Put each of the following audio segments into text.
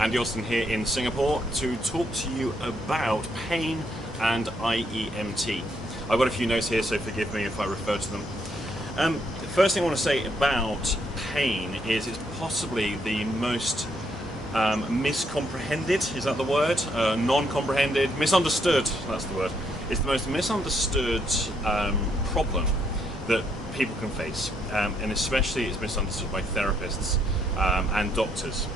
Andy Austin here in Singapore to talk to you about pain and IEMT. I've got a few notes here, so forgive me if I refer to them. The first thing I want to say about pain is it's possibly the most miscomprehended, is that the word? Non-comprehended, misunderstood, that's the word. It's the most misunderstood problem that people can face, and especially it's misunderstood by therapists and doctors.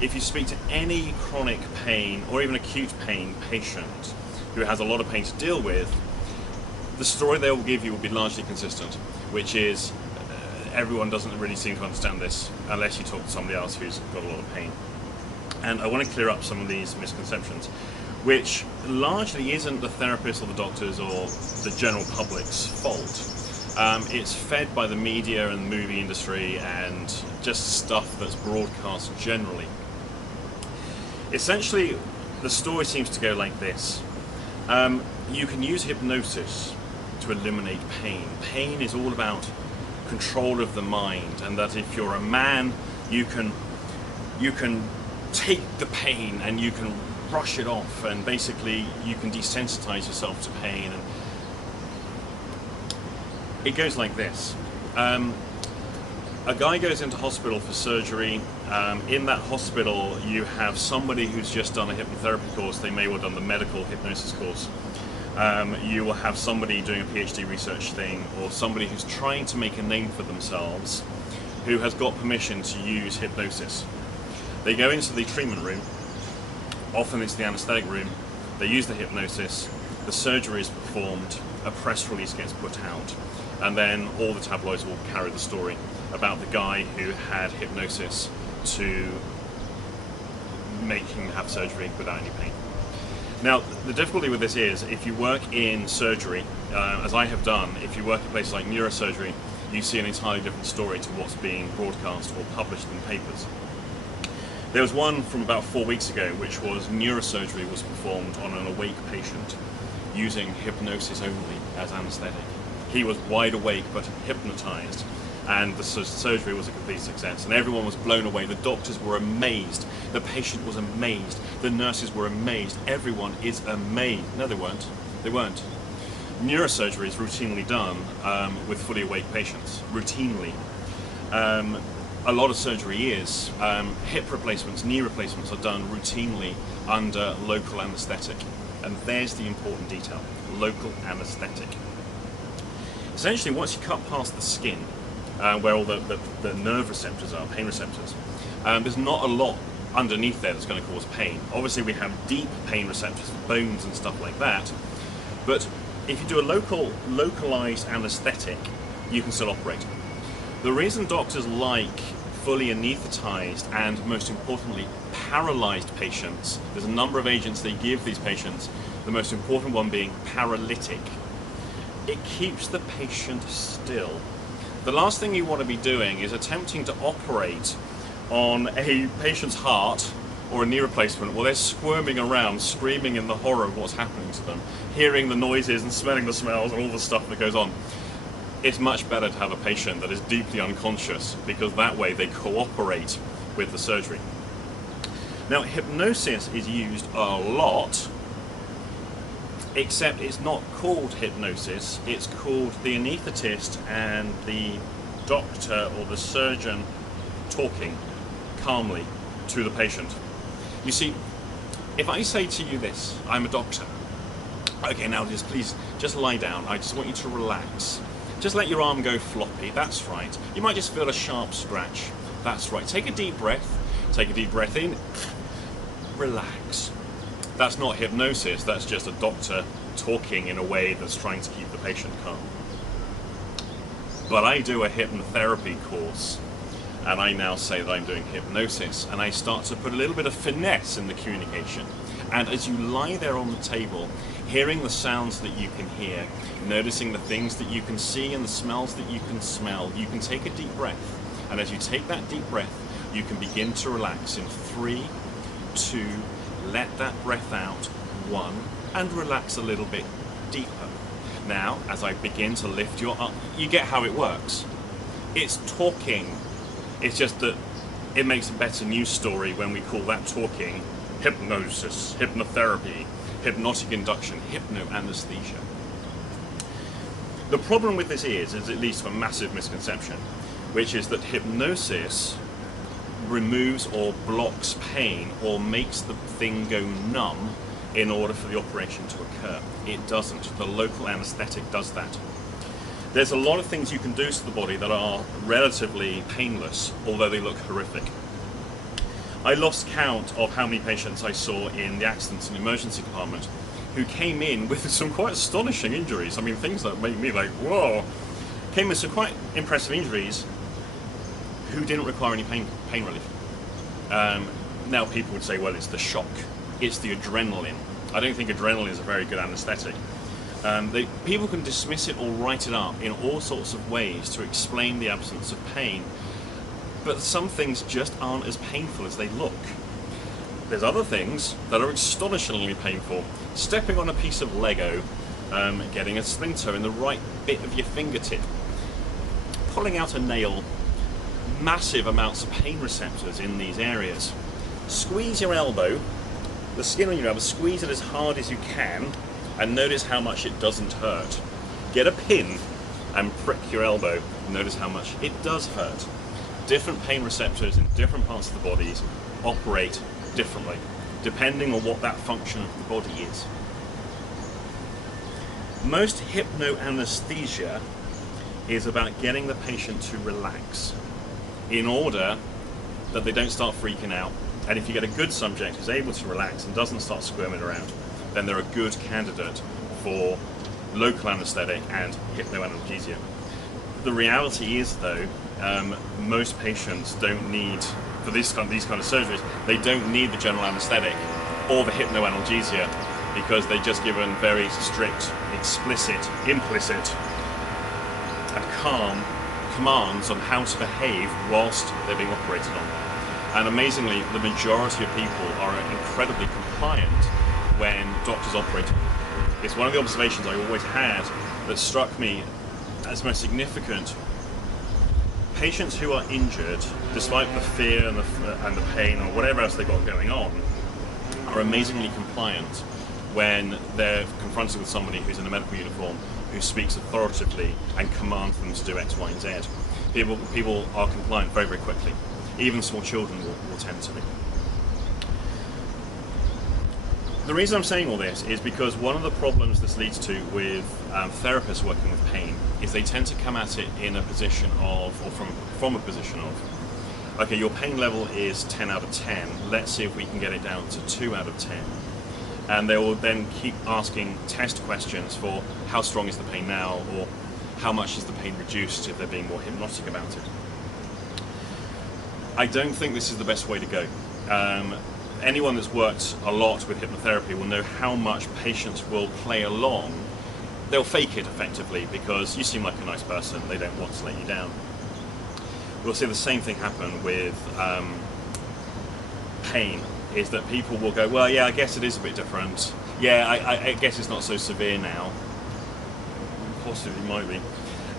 If you speak to any chronic pain or even acute pain patient who has a lot of pain to deal with, the story they will give you will be largely consistent, which is everyone doesn't really seem to understand this unless you talk to somebody else who's got a lot of pain. And I want to clear up some of these misconceptions, which largely isn't the therapist or the doctors or the general public's fault. It's fed by the media and the movie industry and just stuff that's broadcast generally. Essentially, the story seems to go like this. You can use hypnosis to eliminate pain. Pain is all about control of the mind, and that if you're a man, you can take the pain and you can brush it off, and basically you can desensitize yourself to pain. And it goes like this. A guy goes into hospital for surgery. In that hospital you have somebody who's just done a hypnotherapy course. They may well have done the medical hypnosis course. You will have somebody doing a PhD research thing, or somebody who's trying to make a name for themselves who has got permission to use hypnosis. They go into the treatment room, often it's the anesthetic room, they use the hypnosis, the surgery is performed, a press release gets put out, and then all the tabloids will carry the story about the guy who had hypnosis to make him have surgery without any pain. Now, the difficulty with this is, if you work in surgery, as I have done, if you work in places like neurosurgery, you see an entirely different story to what's being broadcast or published in papers. There was one from about 4 weeks ago, which was neurosurgery was performed on an awake patient using hypnosis only as anesthetic. He was wide awake but hypnotized, and the surgery was a complete success, and everyone was blown away. The doctors were amazed, the patient was amazed, the nurses were amazed, everyone is amazed. No, they weren't. They weren't. Neurosurgery is routinely done with fully awake patients, routinely. A lot of surgery is. Hip replacements, knee replacements are done routinely under local anesthetic. And there's the important detail, local anesthetic. Essentially, once you cut past the skin, where all the nerve receptors are, pain receptors, there's not a lot underneath there that's going to cause pain. Obviously we have deep pain receptors for bones and stuff like that, but if you do a localized anesthetic, you can still operate. The reason doctors like fully anesthetized and, most importantly, paralyzed patients, there's a number of agents they give these patients, the most important one being paralytic. It keeps the patient still. The last thing you want to be doing is attempting to operate on a patient's heart or a knee replacement while they're squirming around, screaming in the horror of what's happening to them, hearing the noises and smelling the smells and all the stuff that goes on. It's much better to have a patient that is deeply unconscious, because that way they cooperate with the surgery. Now, hypnosis is used a lot, except it's not called hypnosis, it's called the anaesthetist and the doctor or the surgeon talking calmly to the patient. You see, if I say to you this, I'm a doctor, okay, now please just lie down, I just want you to relax. Just let your arm go floppy, that's right. You might just feel a sharp scratch, that's right. Take a deep breath in, relax. That's not hypnosis, that's just a doctor talking in a way that's trying to keep the patient calm. But I do a hypnotherapy course, and I now say that I'm doing hypnosis, and I start to put a little bit of finesse in the communication. And as you lie there on the table, hearing the sounds that you can hear, noticing the things that you can see and the smells that you can smell, you can take a deep breath. And as you take that deep breath, you can begin to relax in 3, 2, let that breath out, 1, and relax a little bit deeper. Now, as I begin to lift your arm, you get how it works. It's talking. It's just that it makes a better news story when we call that talking hypnosis, hypnotherapy, hypnotic induction, hypnoanesthesia. The problem with this is it leads to a massive misconception, which is that hypnosis removes or blocks pain or makes the thing go numb in order for the operation to occur. It doesn't. The local anesthetic does that. There's a lot of things you can do to the body that are relatively painless, although they look horrific. I lost count of how many patients I saw in the accidents and emergency department who came in with some quite astonishing injuries. I mean, things that made me like, whoa. Came with some quite impressive injuries who didn't require any pain relief. Now people would say, well, it's the shock, it's the adrenaline. I don't think adrenaline is a very good anesthetic. People can dismiss it or write it up in all sorts of ways to explain the absence of pain, but some things just aren't as painful as they look. There's other things that are astonishingly painful. Stepping on a piece of Lego, getting a splinter in the right bit of your fingertip, pulling out a nail, massive amounts of pain receptors in these areas. Squeeze your elbow, the skin on your elbow, squeeze it as hard as you can, and notice how much it doesn't hurt. Get a pin and prick your elbow, notice how much it does hurt. Different pain receptors in different parts of the bodies operate differently, depending on what that function of the body is. Most hypnoanesthesia is about getting the patient to relax in order that they don't start freaking out. And if you get a good subject who's able to relax and doesn't start squirming around, then they're a good candidate for local anesthetic and hypnoanesthesia. The reality is, though, most patients don't need, for these kind of surgeries, they don't need the general anesthetic or the hypnoanesthesia because they're just given very strict, explicit, implicit, and calm commands on how to behave whilst they're being operated on. And amazingly, the majority of people are incredibly compliant when doctors operate on them. It's one of the observations I always had that struck me as most significant. Patients who are injured, despite the fear and the pain or whatever else they've got going on, are amazingly compliant when they're confronted with somebody who's in a medical uniform who speaks authoritatively and commands them to do X, Y, and Z. People are compliant very, very quickly. Even small children will tend to be. The reason I'm saying all this is because one of the problems this leads to with therapists working with pain is they tend to come at it in a position of, or from a position of, okay, your pain level is 10 out of 10, let's see if we can get it down to 2 out of 10. And they will then keep asking test questions for how strong is the pain now, or how much is the pain reduced if they're being more hypnotic about it. I don't think this is the best way to go. Anyone that's worked a lot with hypnotherapy will know how much patients will play along. They'll fake it effectively because you seem like a nice person, they don't want to let you down. We'll see the same thing happen with pain, is that people will go, well, yeah, I guess it is a bit different. Yeah, I guess it's not so severe now. Possibly might be.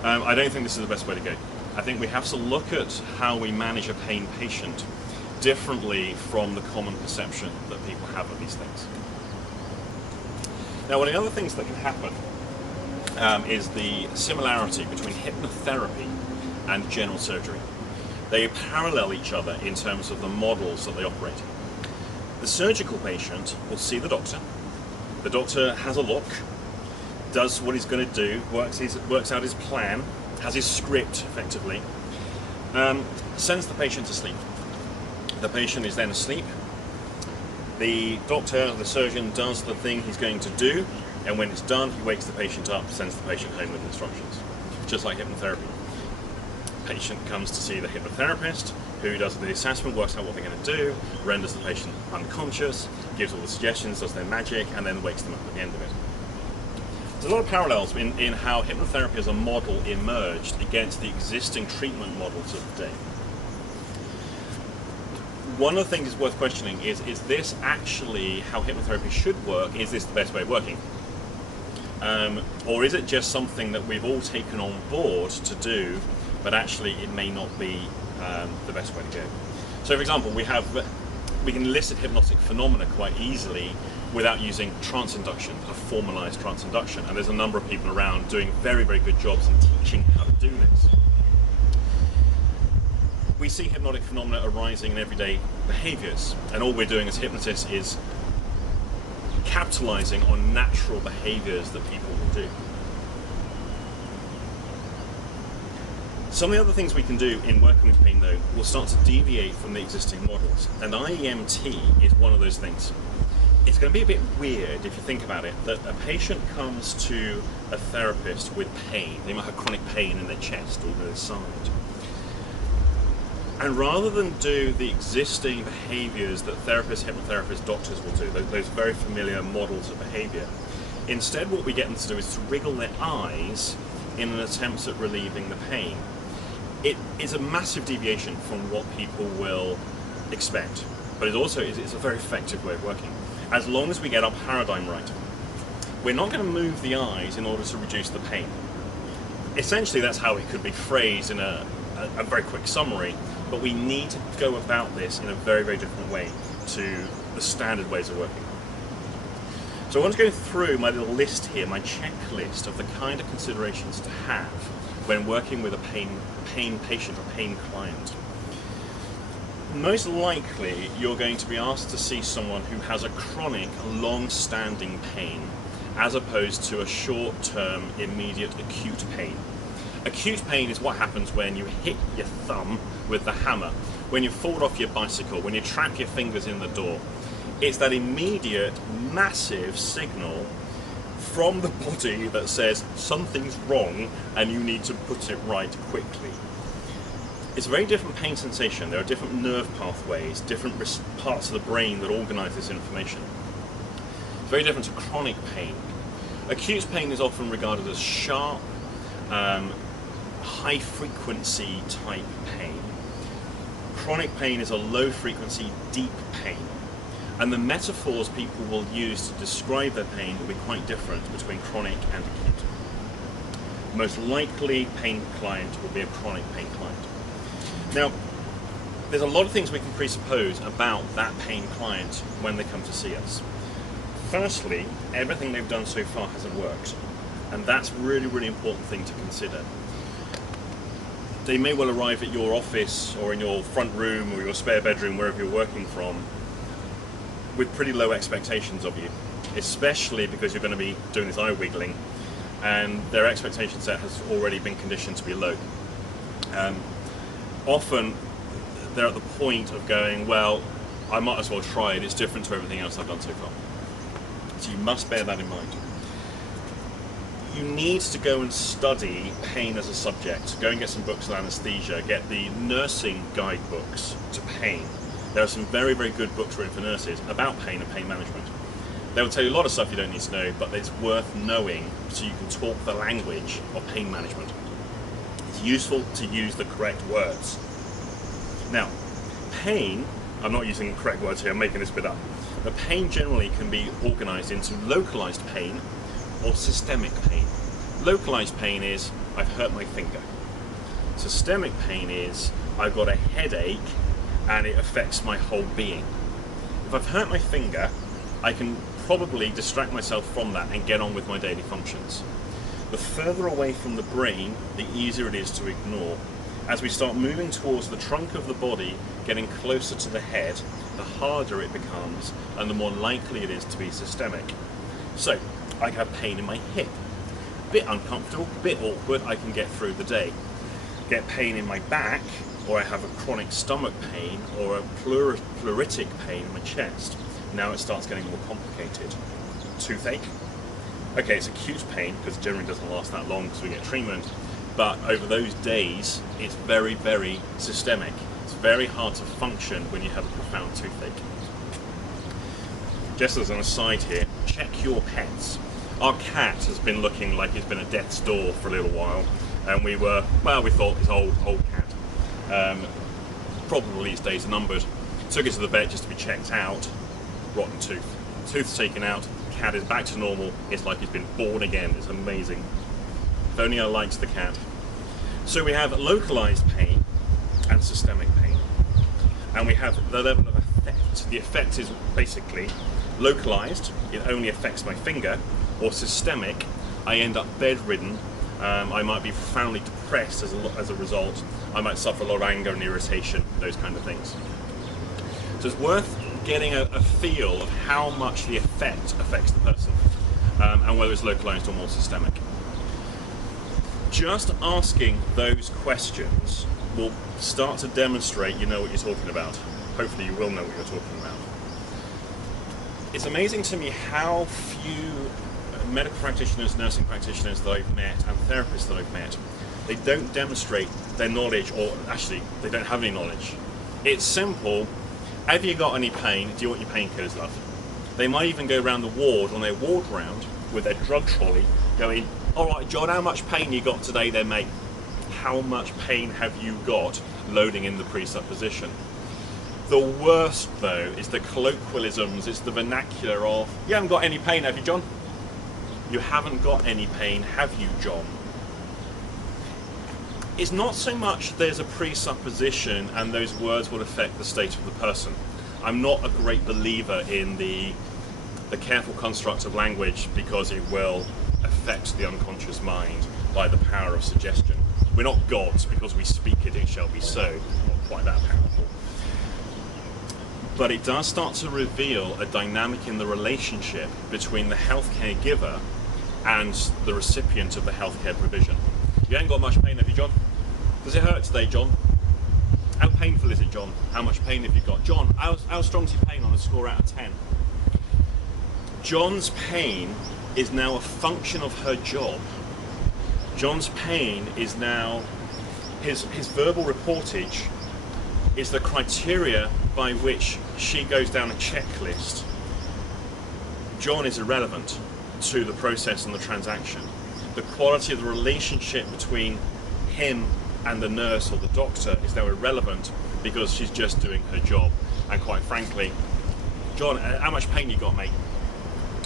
I don't think this is the best way to go. I think we have to look at how we manage a pain patient differently from the common perception that people have of these things. Now, one of the other things that can happen is the similarity between hypnotherapy and general surgery. They parallel each other in terms of the models that they operate. The surgical patient will see the doctor. The doctor has a look, does what he's going to do, works out his plan, has his script effectively, sends the patient to sleep. The patient is then asleep. The doctor, the surgeon, does the thing he's going to do, and when it's done, he wakes the patient up, sends the patient home with instructions. Just like hypnotherapy. Patient comes to see the hypnotherapist, who does the assessment, works out what they're going to do, renders the patient unconscious, gives all the suggestions, does their magic, and then wakes them up at the end of it. There's a lot of parallels in how hypnotherapy as a model emerged against the existing treatment models of the day. One of the things that's worth questioning is this actually how hypnotherapy should work? Is this the best way of working? Or is it just something that we've all taken on board to do, but actually it may not be the best way to go? So for example, we can elicit hypnotic phenomena quite easily without using trance induction, a formalized trance induction. And there's a number of people around doing very, very good jobs in teaching how to do this. We see hypnotic phenomena arising in everyday behaviors, and all we're doing as hypnotists is capitalizing on natural behaviors that people will do. Some of the other things we can do in working with pain, though, will start to deviate from the existing models, and IEMT is one of those things. It's going to be a bit weird if you think about it, that a patient comes to a therapist with pain. They might have chronic pain in their chest or their side. And rather than do the existing behaviors that therapists, hypnotherapists, doctors will do, those very familiar models of behavior, instead what we get them to do is to wriggle their eyes in an attempt at relieving the pain. It is a massive deviation from what people will expect, but it's a very effective way of working, as long as we get our paradigm right. We're not going to move the eyes in order to reduce the pain. Essentially, that's how it could be phrased in a very quick summary, but we need to go about this in a very, very different way to the standard ways of working. So I want to go through my little list here, my checklist of the kind of considerations to have when working with a pain patient or pain client. Most likely, you're going to be asked to see someone who has a chronic, long-standing pain, as opposed to a short-term, immediate, acute pain. Acute pain is what happens when you hit your thumb with the hammer, when you fall off your bicycle, when you trap your fingers in the door. It's that immediate, massive signal from the body that says something's wrong and you need to put it right quickly. It's a very different pain sensation. There are different nerve pathways, different parts of the brain that organize this information. It's very different to chronic pain. Acute pain is often regarded as sharp, high frequency type pain. Chronic pain is a low frequency, deep pain. And the metaphors people will use to describe their pain will be quite different between chronic and acute. Most likely, pain client will be a chronic pain client. Now, there's a lot of things we can presuppose about that pain client when they come to see us. Firstly, everything they've done so far hasn't worked. And that's a really, really important thing to consider. They may well arrive at your office or in your front room or your spare bedroom, wherever you're working from, with pretty low expectations of you, especially because you're going to be doing this eye wiggling, and their expectation set has already been conditioned to be low. Often they're at the point of going, well, I might as well try it, it's different to everything else I've done so far. So you must bear that in mind. You need to go and study pain as a subject. Go and get some books on anesthesia, get the nursing guidebooks to pain. There are some very, very good books written for nurses about pain and pain management. They will tell you a lot of stuff you don't need to know, but it's worth knowing so you can talk the language of pain management. It's useful to use the correct words. Now, pain, I'm not using the correct words here, I'm making this bit up, but pain generally can be organized into localized pain or systemic pain. Localized pain is, I've hurt my finger. Systemic pain is, I've got a headache and it affects my whole being. If I've hurt my finger, I can probably distract myself from that and get on with my daily functions. The further away from the brain, the easier it is to ignore. As we start moving towards the trunk of the body, getting closer to the head, the harder it becomes and the more likely it is to be systemic. So, I can have pain in my hip. A bit uncomfortable, a bit awkward, I can get through the day. Get pain in my back, or I have a chronic stomach pain, or a pleuritic pain in my chest. Now it starts getting more complicated. Toothache. Okay, it's acute pain, because it generally doesn't last that long because we get treatment, but over those days, it's very, very systemic. It's very hard to function when you have a profound toothache. Just as an aside here, check your pets. Our cat has been looking like it's been at death's door for a little while, and we thought it's old cat. Probably its days are numbered. Took it to the vet just to be checked out. Rotten tooth. Tooth's taken out, cat is back to normal. It's like it's been born again. It's amazing. If only I liked the cat. So we have localized pain and systemic pain. and we have the level of effect. The effect is basically localized, it only affects my finger, or systemic, I end up bedridden, I might be profoundly depressed as a result, I might suffer a lot of anger and irritation, those kind of things. So it's worth getting a feel of how much the effect affects the person, and whether it's localized or more systemic. Just asking those questions will start to demonstrate you know what you're talking about. Hopefully you will know what you're talking about. It's amazing to me how few medical practitioners, nursing practitioners that I've met, and therapists that I've met, they don't demonstrate their knowledge, or actually they don't have any knowledge. It's simple. Have you got any pain? Do you want your painkillers, love? They might even go around the ward on their ward round with their drug trolley going, all right, John, how much pain you got today then, mate? How much pain have you got? Loading in the presupposition. The worst, though, is the colloquialisms, it's the vernacular of, you haven't got any pain, have you, John? You haven't got any pain, have you, John? It's not so much there's a presupposition and those words will affect the state of the person. I'm not a great believer in the careful construct of language because it will affect the unconscious mind by the power of suggestion. We're not gods because we speak it, it shall be so. Not quite that powerful. But it does start to reveal a dynamic in the relationship between the healthcare giver and the recipient of the healthcare provision. You ain't got much pain, have you, John? Does it hurt today, John? How painful is it, John? How much pain have you got? John, how strong's your pain on a score out of 10? John's pain is now a function of her job. John's pain is now, his verbal reportage is the criteria by which she goes down a checklist. John is irrelevant to the process and the transaction. The quality of the relationship between him and the nurse or the doctor is now irrelevant because she's just doing her job. And quite frankly, John, how much pain you got, mate?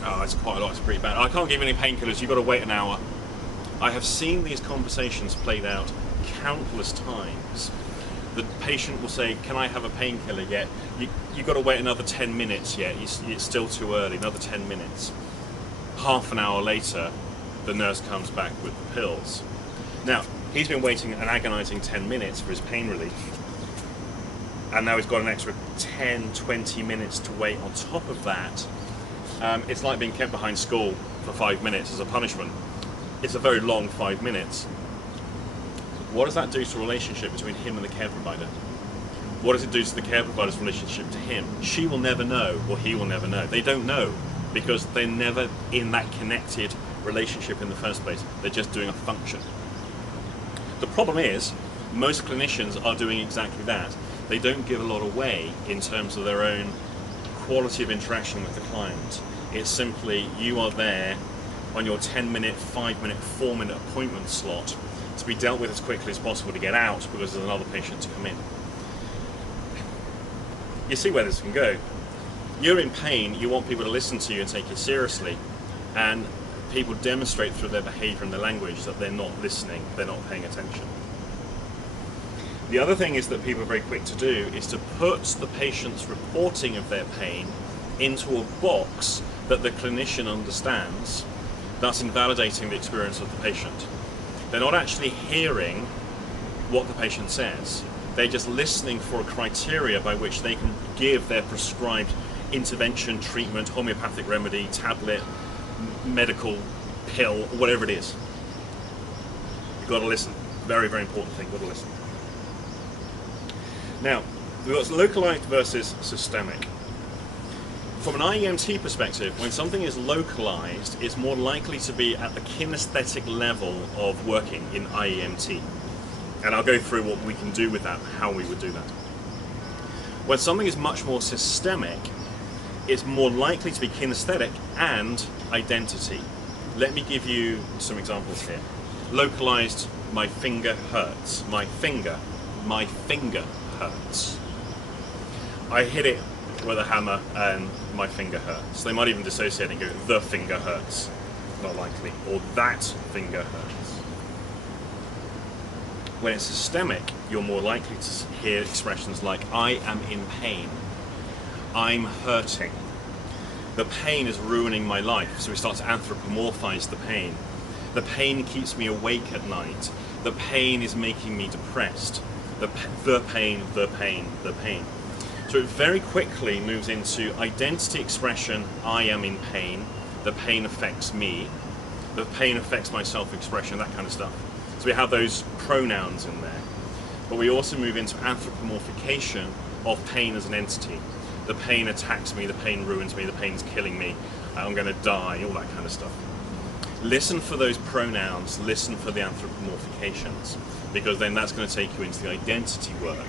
Oh, it's quite a lot, it's pretty bad. I can't give you any painkillers, you've got to wait an hour. I have seen these conversations played out countless times. The patient will say, can I have a painkiller yet? You've got to wait another 10 minutes yet, it's still too early, another 10 minutes. Half an hour later, the nurse comes back with the pills. Now, he's been waiting an agonizing 10 minutes for his pain relief, and now he's got an extra 10, 20 minutes to wait on top of that. It's like being kept behind school for 5 minutes as a punishment. It's a very long 5 minutes. What does that do to the relationship between him and the care provider? What does it do to the care provider's relationship to him? She will never know, or he will never know. They don't know because they're never in that connected relationship in the first place. They're just doing a function. The problem is, most clinicians are doing exactly that. They don't give a lot away in terms of their own quality of interaction with the client. It's simply, you are there on your 10-minute, 5-minute, 4-minute appointment slot to be dealt with as quickly as possible to get out because there's another patient to come in. You see where this can go. You're in pain, you want people to listen to you and take you seriously, and people demonstrate through their behavior and their language that they're not listening, they're not paying attention. The other thing is that people are very quick to do is to put the patient's reporting of their pain into a box that the clinician understands, thus invalidating the experience of the patient. They're not actually hearing what the patient says. They're just listening for a criteria by which they can give their prescribed intervention, treatment, homeopathic remedy, tablet, medical pill, whatever it is. You've got to listen. Very, very important thing, you've got to listen. Now, we've got localized versus systemic. From an IEMT perspective, when something is localized, it's more likely to be at the kinesthetic level of working in IEMT. And I'll go through what we can do with that, how we would do that. When something is much more systemic, it's more likely to be kinesthetic and identity. Let me give you some examples here. Localized, my finger hurts. My finger hurts. I hit it with a hammer and my finger hurts. They might even dissociate and go, the finger hurts. Not likely. Or that finger hurts. When it's systemic, you're more likely to hear expressions like, I am in pain, I'm hurting, the pain is ruining my life. So we start to anthropomorphize the pain. The pain keeps me awake at night. The pain is making me depressed. The pain, the pain, the pain. So it very quickly moves into identity expression, I am in pain, the pain affects me, the pain affects my self-expression, that kind of stuff. So we have those pronouns in there. But we also move into anthropomorphication of pain as an entity. The pain attacks me, the pain ruins me, the pain's killing me, I'm going to die, all that kind of stuff. Listen for those pronouns, listen for the anthropomorphications, because then that's going to take you into the identity work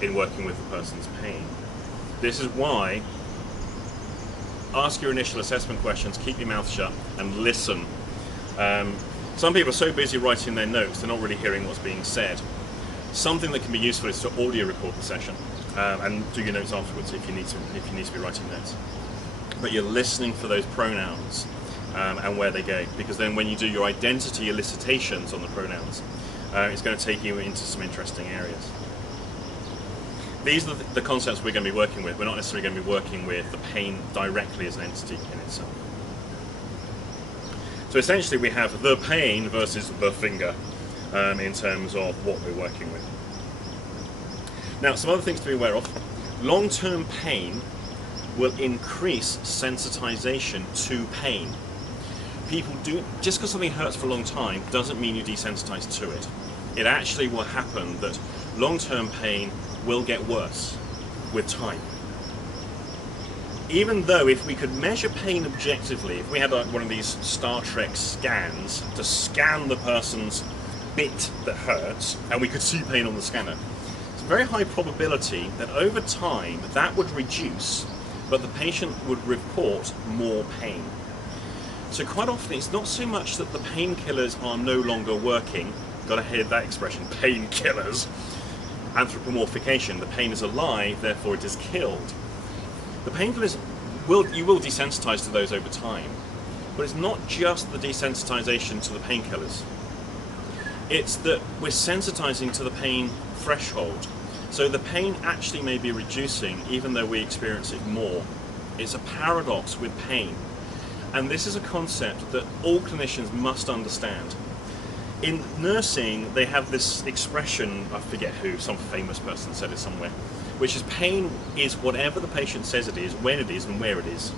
in working with the person's pain. This is why ask your initial assessment questions, keep your mouth shut, and listen. Some people are so busy writing their notes, they're not really hearing what's being said. Something that can be useful is to audio record the session and do your notes afterwards if you need to be writing notes. But you're listening for those pronouns and where they go, because then when you do your identity elicitations on the pronouns, it's going to take you into some interesting areas. These are the concepts we're going to be working with. We're not necessarily going to be working with the pain directly as an entity in itself. So essentially we have the pain versus the finger in terms of what we're working with. Now, some other things to be aware of. Long-term pain will increase sensitization to pain. People do, just because something hurts for a long time doesn't mean you desensitize to it. It actually will happen that long-term pain will get worse with time. Even though if we could measure pain objectively, if we had like one of these Star Trek scans to scan the person's bit that hurts, and we could see pain on the scanner, it's a very high probability that over time that would reduce, but the patient would report more pain. So quite often it's not so much that the painkillers are no longer working, gotta hear that expression, painkillers, anthropomorphication, the pain is alive, therefore it is killed. The painkillers, you will desensitize to those over time, but it's not just the desensitization to the painkillers. It's that we're sensitizing to the pain threshold. So the pain actually may be reducing even though we experience it more. It's a paradox with pain. And this is a concept that all clinicians must understand. In nursing, they have this expression, I forget who, some famous person said it somewhere, which is pain is whatever the patient says it is, when it is, and where it is.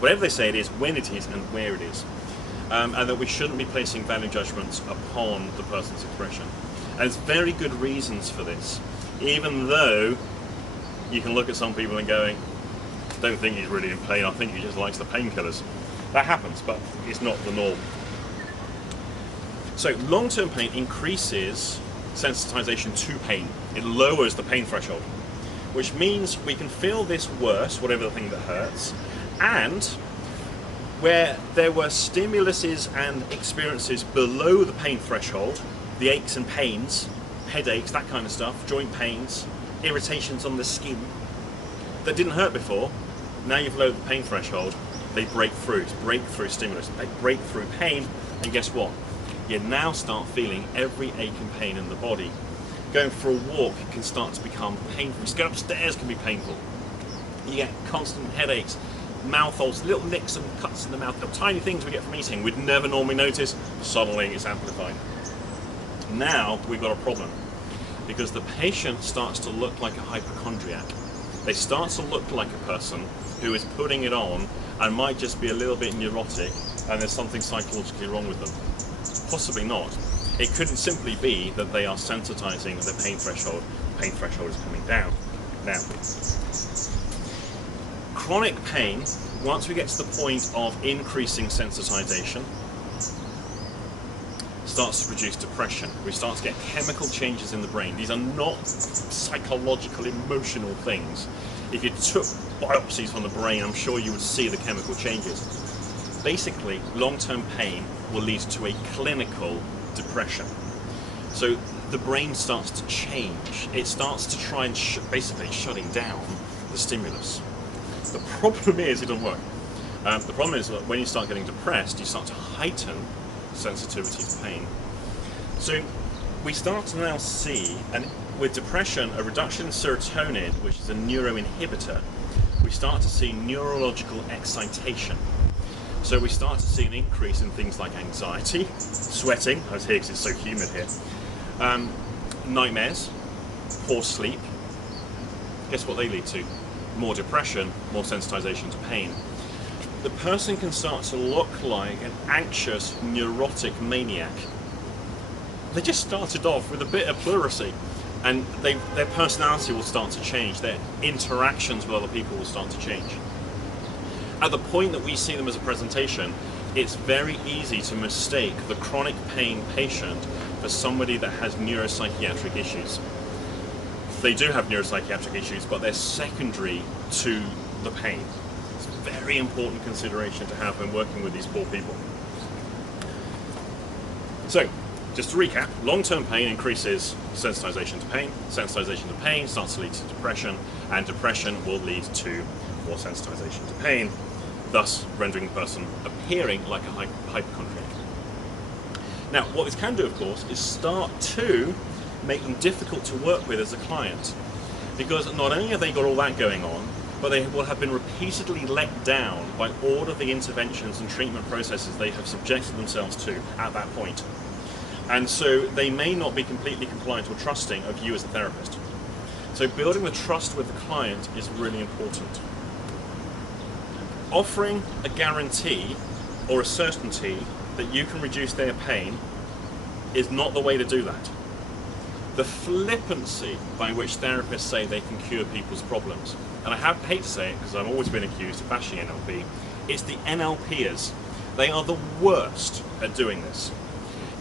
Whatever they say it is, when it is, and where it is. And that we shouldn't be placing value judgments upon the person's expression. And there's very good reasons for this. Even though you can look at some people and going, I don't think he's really in pain, I think he just likes the painkillers. That happens, but it's not the norm. So long-term pain increases sensitization to pain. It lowers the pain threshold, which means we can feel this worse, whatever the thing that hurts, and where there were stimuluses and experiences below the pain threshold, the aches and pains, headaches, that kind of stuff, joint pains, irritations on the skin, that didn't hurt before, now you've lowered the pain threshold, they break through. It's breakthrough stimulus. They break through pain, and guess what? You now start feeling every ache and pain in the body. Going for a walk can start to become painful. Just going upstairs can be painful. You get constant headaches, mouth holes, little nicks and cuts in the mouth, little tiny things we get from eating we'd never normally notice. Suddenly it's amplified. Now we've got a problem, because the patient starts to look like a hypochondriac. They start to look like a person who is putting it on and might just be a little bit neurotic, and there's something psychologically wrong with them. Possibly not. It could simply be that they are sensitizing the pain threshold. The pain threshold is coming down. Now, chronic pain, once we get to the point of increasing sensitization, starts to produce depression. We start to get chemical changes in the brain. These are not psychological, emotional things. If you took biopsies from the brain, I'm sure you would see the chemical changes. Basically, long-term pain will lead to a clinical depression. So the brain starts to change. It starts to try and basically shutting down the stimulus. The problem is it doesn't work. The problem is that when you start getting depressed, you start to heighten sensitivity to pain. So we start to now see, with depression, a reduction in serotonin, which is a neuroinhibitor. We start to see neurological excitation. So we start to see an increase in things like anxiety, sweating, I was here because it's so humid here, nightmares, poor sleep. Guess what they lead to? More depression, more sensitization to pain. The person can start to look like an anxious, neurotic maniac. They just started off with a bit of pleurisy, and their personality will start to change, their interactions with other people will start to change. At the point that we see them as a presentation, it's very easy to mistake the chronic pain patient for somebody that has neuropsychiatric issues. They do have neuropsychiatric issues, but they're secondary to the pain. It's a very important consideration to have when working with these poor people. So, just to recap, long-term pain increases sensitization to pain starts to lead to depression, and depression will lead to more sensitization to pain, thus rendering the person appearing like a hypochondriac. Now, what this can do, of course, is start to make them difficult to work with as a client, because not only have they got all that going on, but they will have been repeatedly let down by all of the interventions and treatment processes they have subjected themselves to at that point. And so they may not be completely compliant or trusting of you as a therapist. So building the trust with the client is really important. Offering a guarantee or a certainty that you can reduce their pain is not the way to do that. The flippancy by which therapists say they can cure people's problems, and I hate to say it because I've always been accused of bashing NLP, it's the NLPers. They are the worst at doing this.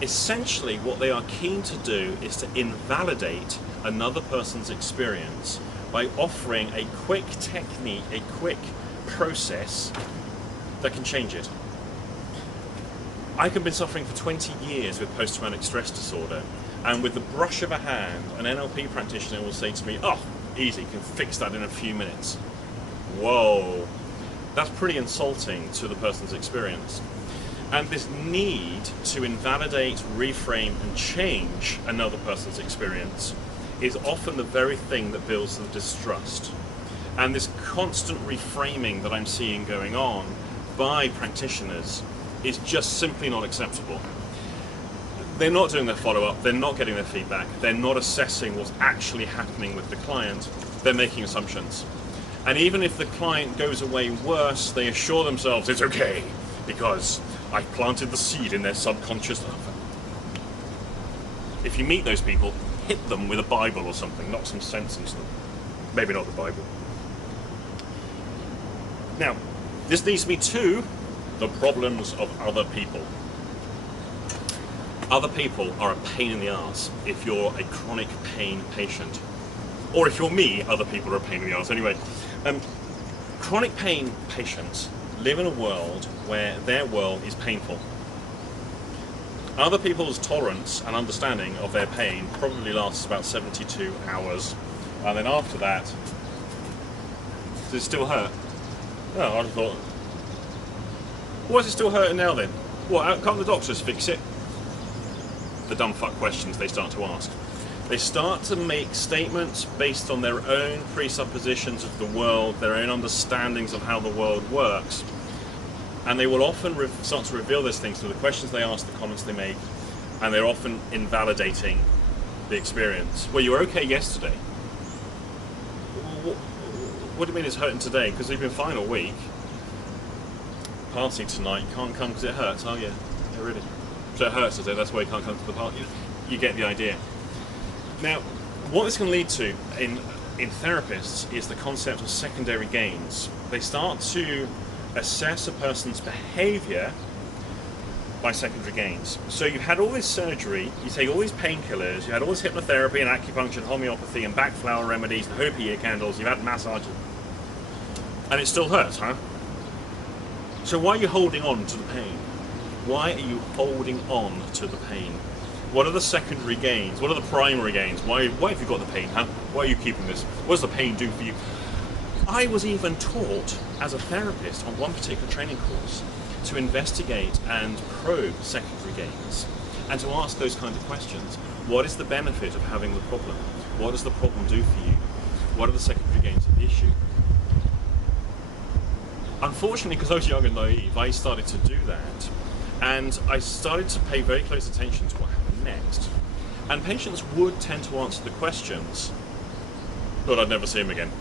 Essentially, what they are keen to do is to invalidate another person's experience by offering a quick technique, a quick process that can change it. I have been suffering for 20 years with post-traumatic stress disorder, and with the brush of a hand, an NLP practitioner will say to me, "Oh, easy, you can fix that in a few minutes." Whoa, that's pretty insulting to the person's experience. And this need to invalidate, reframe, and change another person's experience is often the very thing that builds the distrust. And this constant reframing that I'm seeing going on by practitioners is just simply not acceptable. They're not doing their follow-up, they're not getting their feedback, they're not assessing what's actually happening with the client, they're making assumptions. And even if the client goes away worse, they assure themselves it's okay, because I planted the seed in their subconscious. If you meet those people, hit them with a Bible or something, knock some sense into them. Maybe not the Bible. Now, this leads me to the problems of other people. Other people are a pain in the arse if you're a chronic pain patient. Or if you're me, other people are a pain in the arse. Anyway, chronic pain patients live in a world where their world is painful. Other people's tolerance and understanding of their pain probably lasts about 72 hours. And then after that, does it still hurt? Oh, I'd have thought, why is it still hurting now then? What, can't the doctors fix it? The dumb fuck questions they start to ask. They start to make statements based on their own presuppositions of the world, their own understandings of how the world works, and they will often start to reveal those things through the questions they ask, the comments they make, and they're often invalidating the experience. Well, you were okay yesterday. What do you mean it's hurting today? Because you've been fine all week. Party tonight, you can't come because it hurts. Oh yeah, really. So it hurts today, that's why you can't come to the party. You get the idea. Now, what this can lead to in therapists is the concept of secondary gains. They start to assess a person's behavior by secondary gains. So you've had all this surgery, you take all these painkillers, you had all this hypnotherapy and acupuncture and homeopathy and back flower remedies and Hopi ear candles, you've had massages, and it still hurts, huh? So why are you holding on to the pain? Why are you holding on to the pain? What are the secondary gains? What are the primary gains? Why have you got the pain, huh? Why are you keeping this? What does the pain do for you? I was even taught as a therapist on one particular training course to investigate and probe secondary gains and to ask those kinds of questions. What is the benefit of having the problem? What does the problem do for you? What are the secondary gains of the issue? Unfortunately, because I was young and naive, I started to do that, and I started to pay very close attention to what happened next. And patients would tend to answer the questions, but I'd never see them again.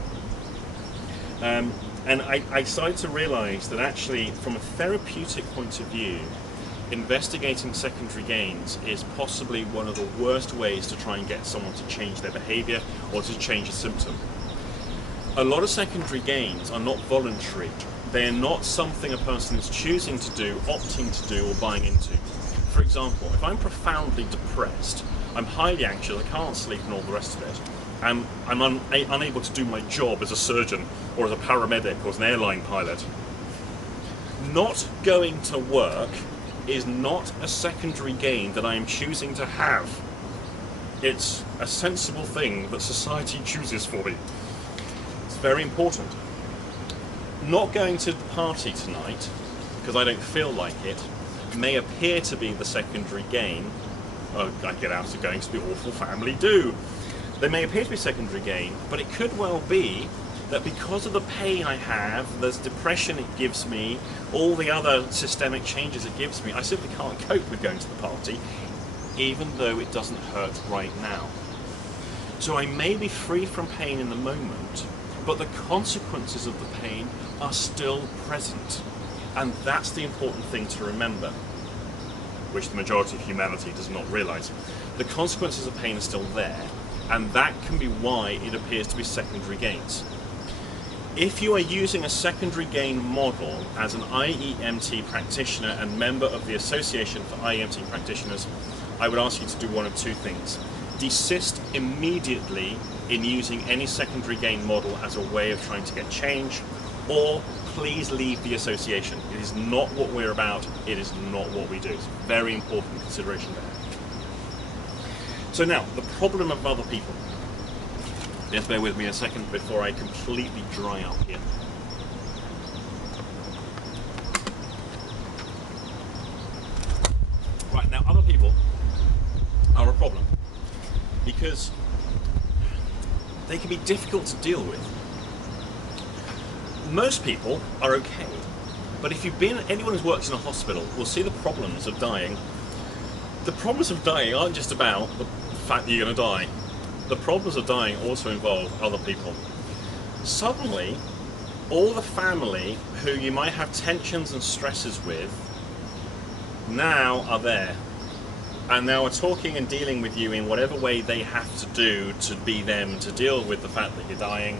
And I started to realise that actually, from a therapeutic point of view, investigating secondary gains is possibly one of the worst ways to try and get someone to change their behaviour or to change a symptom. A lot of secondary gains are not voluntary. They're not something a person is choosing to do, opting to do, or buying into. For example, if I'm profoundly depressed, I'm highly anxious, I can't sleep and all the rest of it, and I'm unable to do my job as a surgeon or as a paramedic or as an airline pilot, not going to work is not a secondary gain that I am choosing to have. It's a sensible thing that society chooses for me. It's very important. Not going to the party tonight, because I don't feel like it, may appear to be the secondary gain. Oh, I get out of going to the awful family do. They may appear to be secondary gain, but it could well be that because of the pain I have, the depression it gives me, all the other systemic changes it gives me, I simply can't cope with going to the party, even though it doesn't hurt right now. So I may be free from pain in the moment, but the consequences of the pain are still present. And that's the important thing to remember, which the majority of humanity does not realise. The consequences of pain are still there, and that can be why it appears to be secondary gains. If you are using a secondary gain model as an IEMT practitioner and member of the Association for IEMT Practitioners, I would ask you to do one of two things. Desist immediately in using any secondary gain model as a way of trying to get change, or please leave the association. It is not what we're about, it is not what we do. It's a very important consideration there. So now, the problem of other people. Just bear with me a second before I completely dry up here. Right, now other people are a problem because they can be difficult to deal with. Most people are okay, but if anyone who's worked in a hospital will see the problems of dying. The problems of dying aren't just about the fact that you're going to die. The problems of dying also involve other people. Suddenly, all the family who you might have tensions and stresses with now are there. And now are talking and dealing with you in whatever way they have to do to be them, to deal with the fact that you're dying,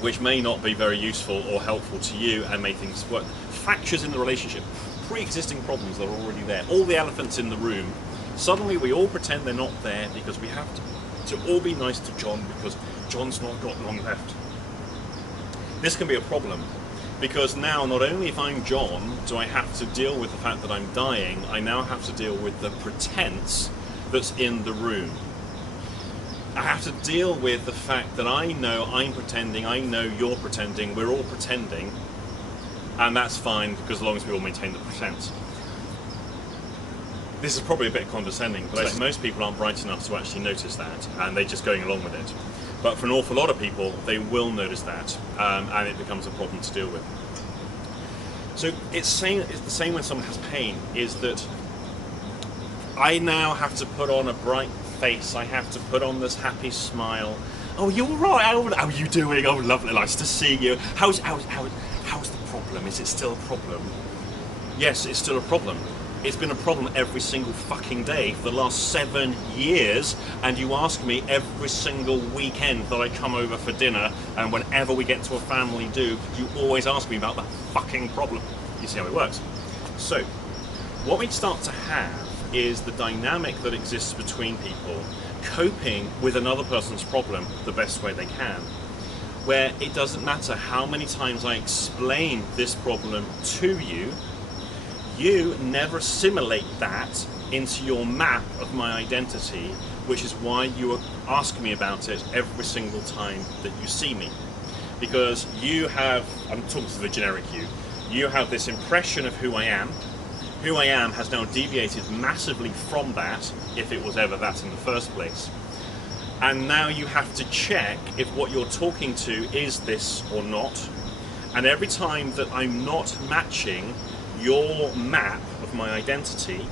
which may not be very useful or helpful to you and make things work. Fractures in the relationship, pre-existing problems that are already there, all the elephants in the room. Suddenly we all pretend they're not there because we have to all be nice to John because John's not got long left. This can be a problem because now not only if I'm John do I have to deal with the fact that I'm dying, I now have to deal with the pretense that's in the room. I have to deal with the fact that I know I'm pretending, I know you're pretending, we're all pretending, and that's fine because as long as we all maintain the pretense. This is probably a bit condescending, but most people aren't bright enough to actually notice that, and they're just going along with it. But for an awful lot of people, they will notice that, and it becomes a problem to deal with. So it's the same when someone has pain, is that I now have to put on a bright face, I have to put on this happy smile. Oh, you're all right, how are you doing? Oh, lovely, nice to see you. How's the problem? Is it still a problem? Yes, it's still a problem. It's been a problem every single fucking day for the last 7 years, and you ask me every single weekend that I come over for dinner, and whenever we get to a family do, you always ask me about that fucking problem. You see how it works? So, what we start to have is the dynamic that exists between people coping with another person's problem the best way they can, where it doesn't matter how many times I explain this problem to you, you never assimilate that into your map of my identity, which is why you ask me about it every single time that you see me. Because you have, I'm talking to the generic you have this impression of who I am, who I am has now deviated massively from that, if it was ever that in the first place. And now you have to check if what you're talking to is this or not. And every time that I'm not matching your map of my identity,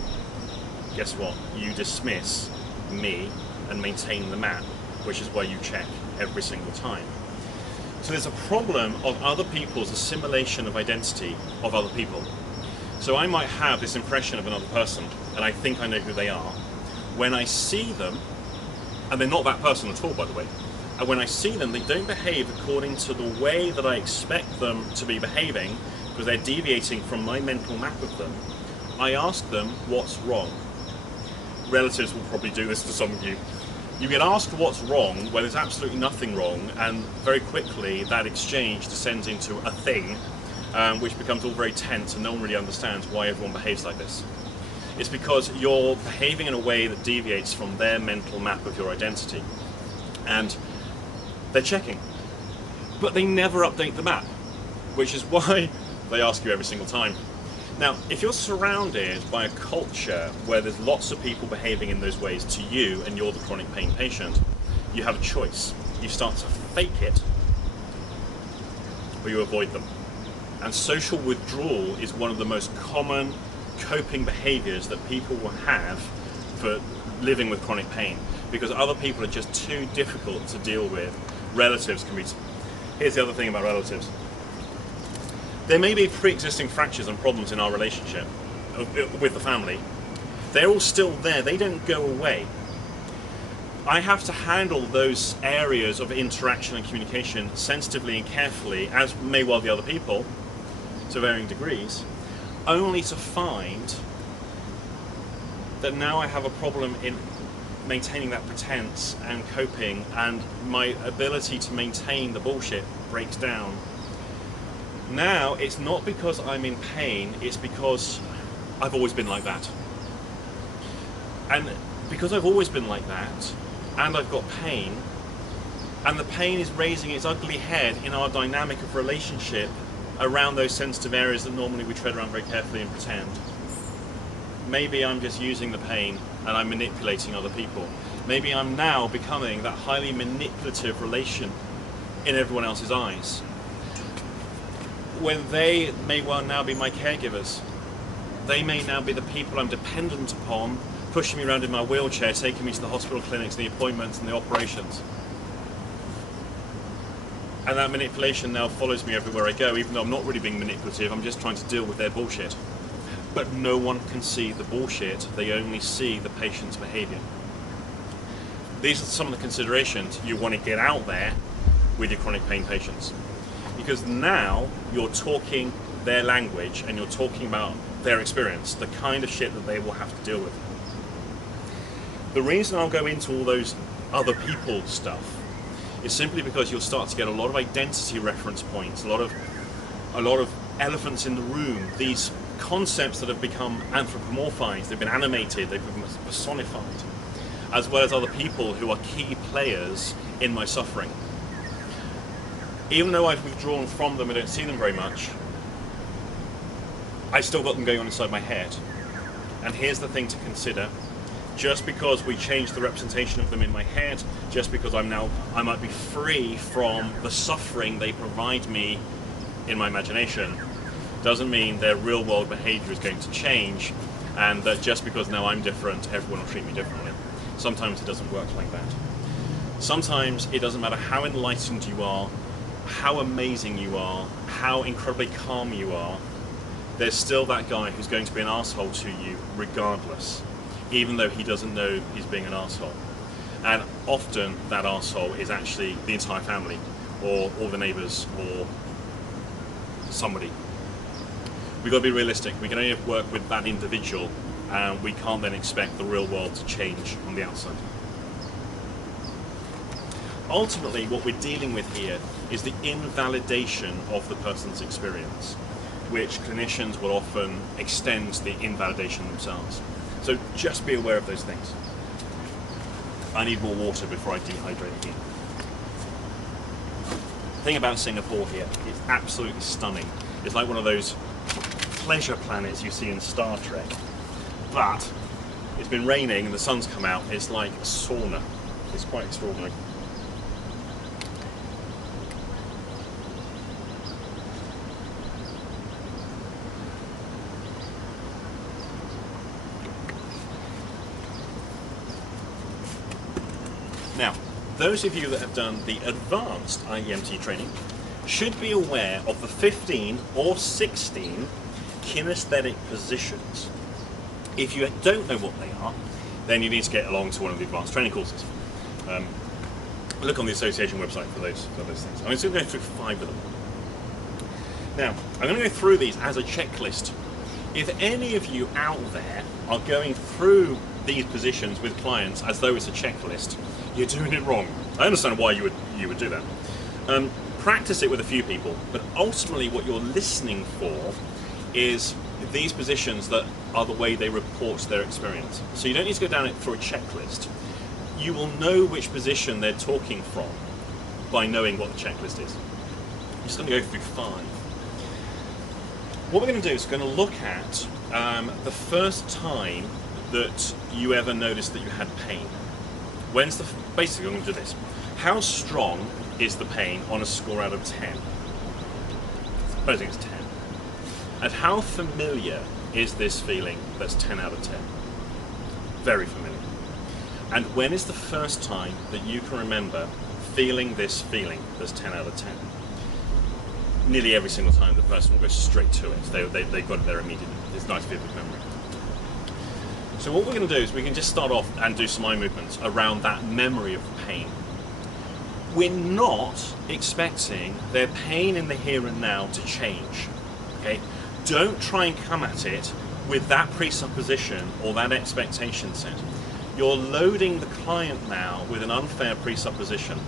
guess what? You dismiss me and maintain the map, which is why you check every single time. So there's a problem of other people's assimilation of identity of other people. So I might have this impression of another person, and I think I know who they are. When I see them, and they're not that person at all, by the way, and when I see them, they don't behave according to the way that I expect them to be behaving, because they're deviating from my mental map of them. I ask them, what's wrong? Relatives will probably do this to some of you. You get asked what's wrong where there's absolutely nothing wrong, and very quickly that exchange descends into a thing, which becomes all very tense, and no one really understands why everyone behaves like this. It's because you're behaving in a way that deviates from their mental map of your identity. And they're checking. But they never update the map, which is why they ask you every single time. Now, if you're surrounded by a culture where there's lots of people behaving in those ways to you and you're the chronic pain patient, you have a choice. You start to fake it, or you avoid them. And social withdrawal is one of the most common coping behaviors that people will have for living with chronic pain, because other people are just too difficult to deal with. Relatives can be... Here's the other thing about relatives. There may be pre-existing fractures and problems in our relationship with the family. They're all still there, they don't go away. I have to handle those areas of interaction and communication sensitively and carefully, as may well the other people, to varying degrees, only to find that now I have a problem in maintaining that pretense and coping, and my ability to maintain the bullshit breaks down. Now it's not because I'm in pain, it's because I've always been like that. And because I've always been like that, and I've got pain, and the pain is raising its ugly head in our dynamic of relationship around those sensitive areas that normally we tread around very carefully and pretend. Maybe I'm just using the pain and I'm manipulating other people. Maybe I'm now becoming that highly manipulative relation in everyone else's eyes, when they may well now be my caregivers. They may now be the people I'm dependent upon, pushing me around in my wheelchair, taking me to the hospital clinics, the appointments and the operations. And that manipulation now follows me everywhere I go, even though I'm not really being manipulative, I'm just trying to deal with their bullshit. But no one can see the bullshit, they only see the patient's behaviour. These are some of the considerations you want to get out there with your chronic pain patients. Because now you're talking their language and you're talking about their experience, the kind of shit that they will have to deal with. The reason I'll go into all those other people stuff is simply because you'll start to get a lot of identity reference points, a lot of elephants in the room, these concepts that have become anthropomorphized, they've been animated, they've been personified, as well as other people who are key players in my suffering. Even though I've withdrawn from them, I don't see them very much, I still got them going on inside my head. And here's the thing to consider. Just because we change the representation of them in my head, just because I might be free from the suffering they provide me in my imagination, doesn't mean their real world behavior is going to change, and that just because now I'm different, everyone will treat me differently. Sometimes it doesn't work like that. Sometimes it doesn't matter how enlightened you are, how amazing you are, how incredibly calm you are, there's still that guy who's going to be an asshole to you regardless, even though he doesn't know he's being an asshole. And often that asshole is actually the entire family, or all the neighbours, or somebody. We've got to be realistic. We can only work with that individual, and we can't then expect the real world to change on the outside. Ultimately, what we're dealing with here is the invalidation of the person's experience, which clinicians will often extend to the invalidation themselves. So just be aware of those things. I need more water before I dehydrate here. The thing about Singapore here is absolutely stunning. It's like one of those pleasure planets you see in Star Trek, but it's been raining and the sun's come out. It's like a sauna. It's quite extraordinary. Now, those of you that have done the advanced IEMT training should be aware of the 15 or 16 kinesthetic positions. If you don't know what they are, then you need to get along to one of the advanced training courses. Look on the association website for those things. I'm just going to go through 5 of them. Now, I'm going to go through these as a checklist. If any of you out there are going through these positions with clients as though it's a checklist, you're doing it wrong. I understand why you would do that. Practice it with a few people, but ultimately what you're listening for is these positions that are the way they report their experience. So you don't need to go down it for a checklist. You will know which position they're talking from by knowing what the checklist is. I'm just going to go through 5. What we're going to do is we're going to look at the first time that you ever noticed that you had pain. Basically I'm going to do this. How strong is the pain on a score out of 10? Supposing it's 10. And how familiar is this feeling that's 10 out of 10? Very familiar. And when is the first time that you can remember feeling this feeling that's 10 out of 10? Nearly every single time the person will go straight to it. They got it there immediately. It's nice vivid memory. So what we're going to do is we can just start off and do some eye movements around that memory of pain. We're not expecting their pain in the here and now to change. Okay? Don't try and come at it with that presupposition or that expectation set. You're loading the client now with an unfair presupposition,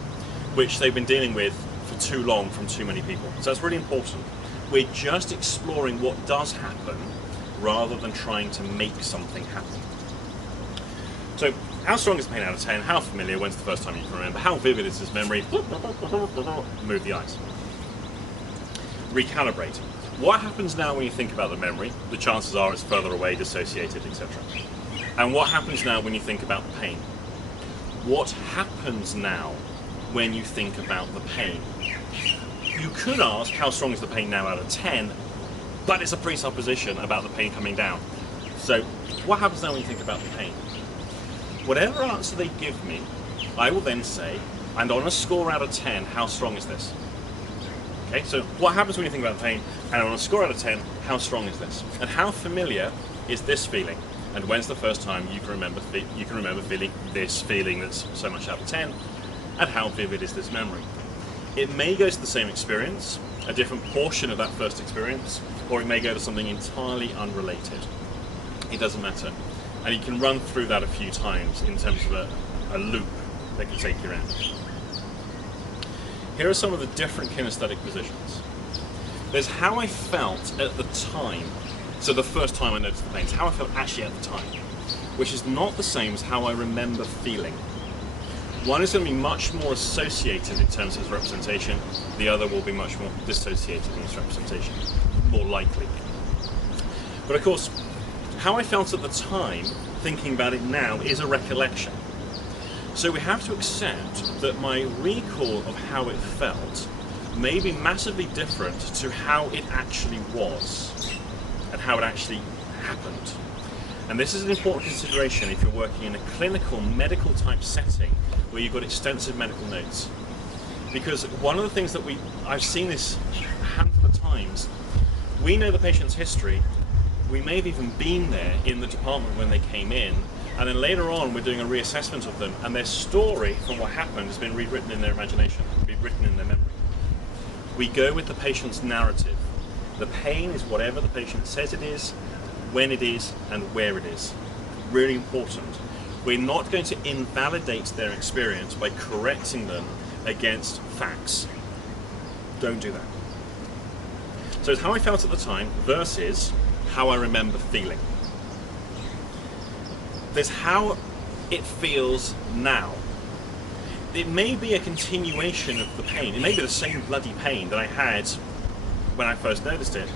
which they've been dealing with for too long from too many people. So that's really important. We're just exploring what does happen rather than trying to make something happen. So, how strong is the pain out of 10? How familiar? When's the first time you can remember? How vivid is this memory? Move the eyes. Recalibrate. What happens now when you think about the memory? The chances are it's further away, dissociated, etc. And what happens now when you think about the pain? What happens now when you think about the pain? You could ask, how strong is the pain now out of 10? But it's a presupposition about the pain coming down. So, what happens now when you think about the pain? Whatever answer they give me, I will then say, and on a score out of 10, how strong is this? Okay, so what happens when you think about pain, and on a score out of 10, how strong is this? And how familiar is this feeling? And when's the first time you can remember feeling this feeling that's so much out of 10? And how vivid is this memory? It may go to the same experience, a different portion of that first experience, or it may go to something entirely unrelated. It doesn't matter. And you can run through that a few times in terms of a loop that can take you around. Here are some of the different kinesthetic positions. There's how I felt at the time. So the first time I noticed the pain, how I felt actually at the time, which is not the same as how I remember feeling. One is going to be much more associated in terms of its representation, the other will be much more dissociated in its representation, more likely. But of course, how I felt at the time, thinking about it now, is a recollection. So we have to accept that my recall of how it felt may be massively different to how it actually was and how it actually happened. And this is an important consideration if you're working in a clinical, medical type setting where you've got extensive medical notes. Because one of the things that I've seen this a handful of times, we know the patient's history, we may have even been there in the department when they came in, and then later on we're doing a reassessment of them, and their story from what happened has been rewritten in their imagination, rewritten in their memory. We go with the patient's narrative. The pain is whatever the patient says it is, when it is, and where it is. Really important. We're not going to invalidate their experience by correcting them against facts. Don't do that. So it's how I felt at the time versus how I remember feeling. There's how it feels now. It may be a continuation of the pain. It may be the same bloody pain that I had when I first noticed it,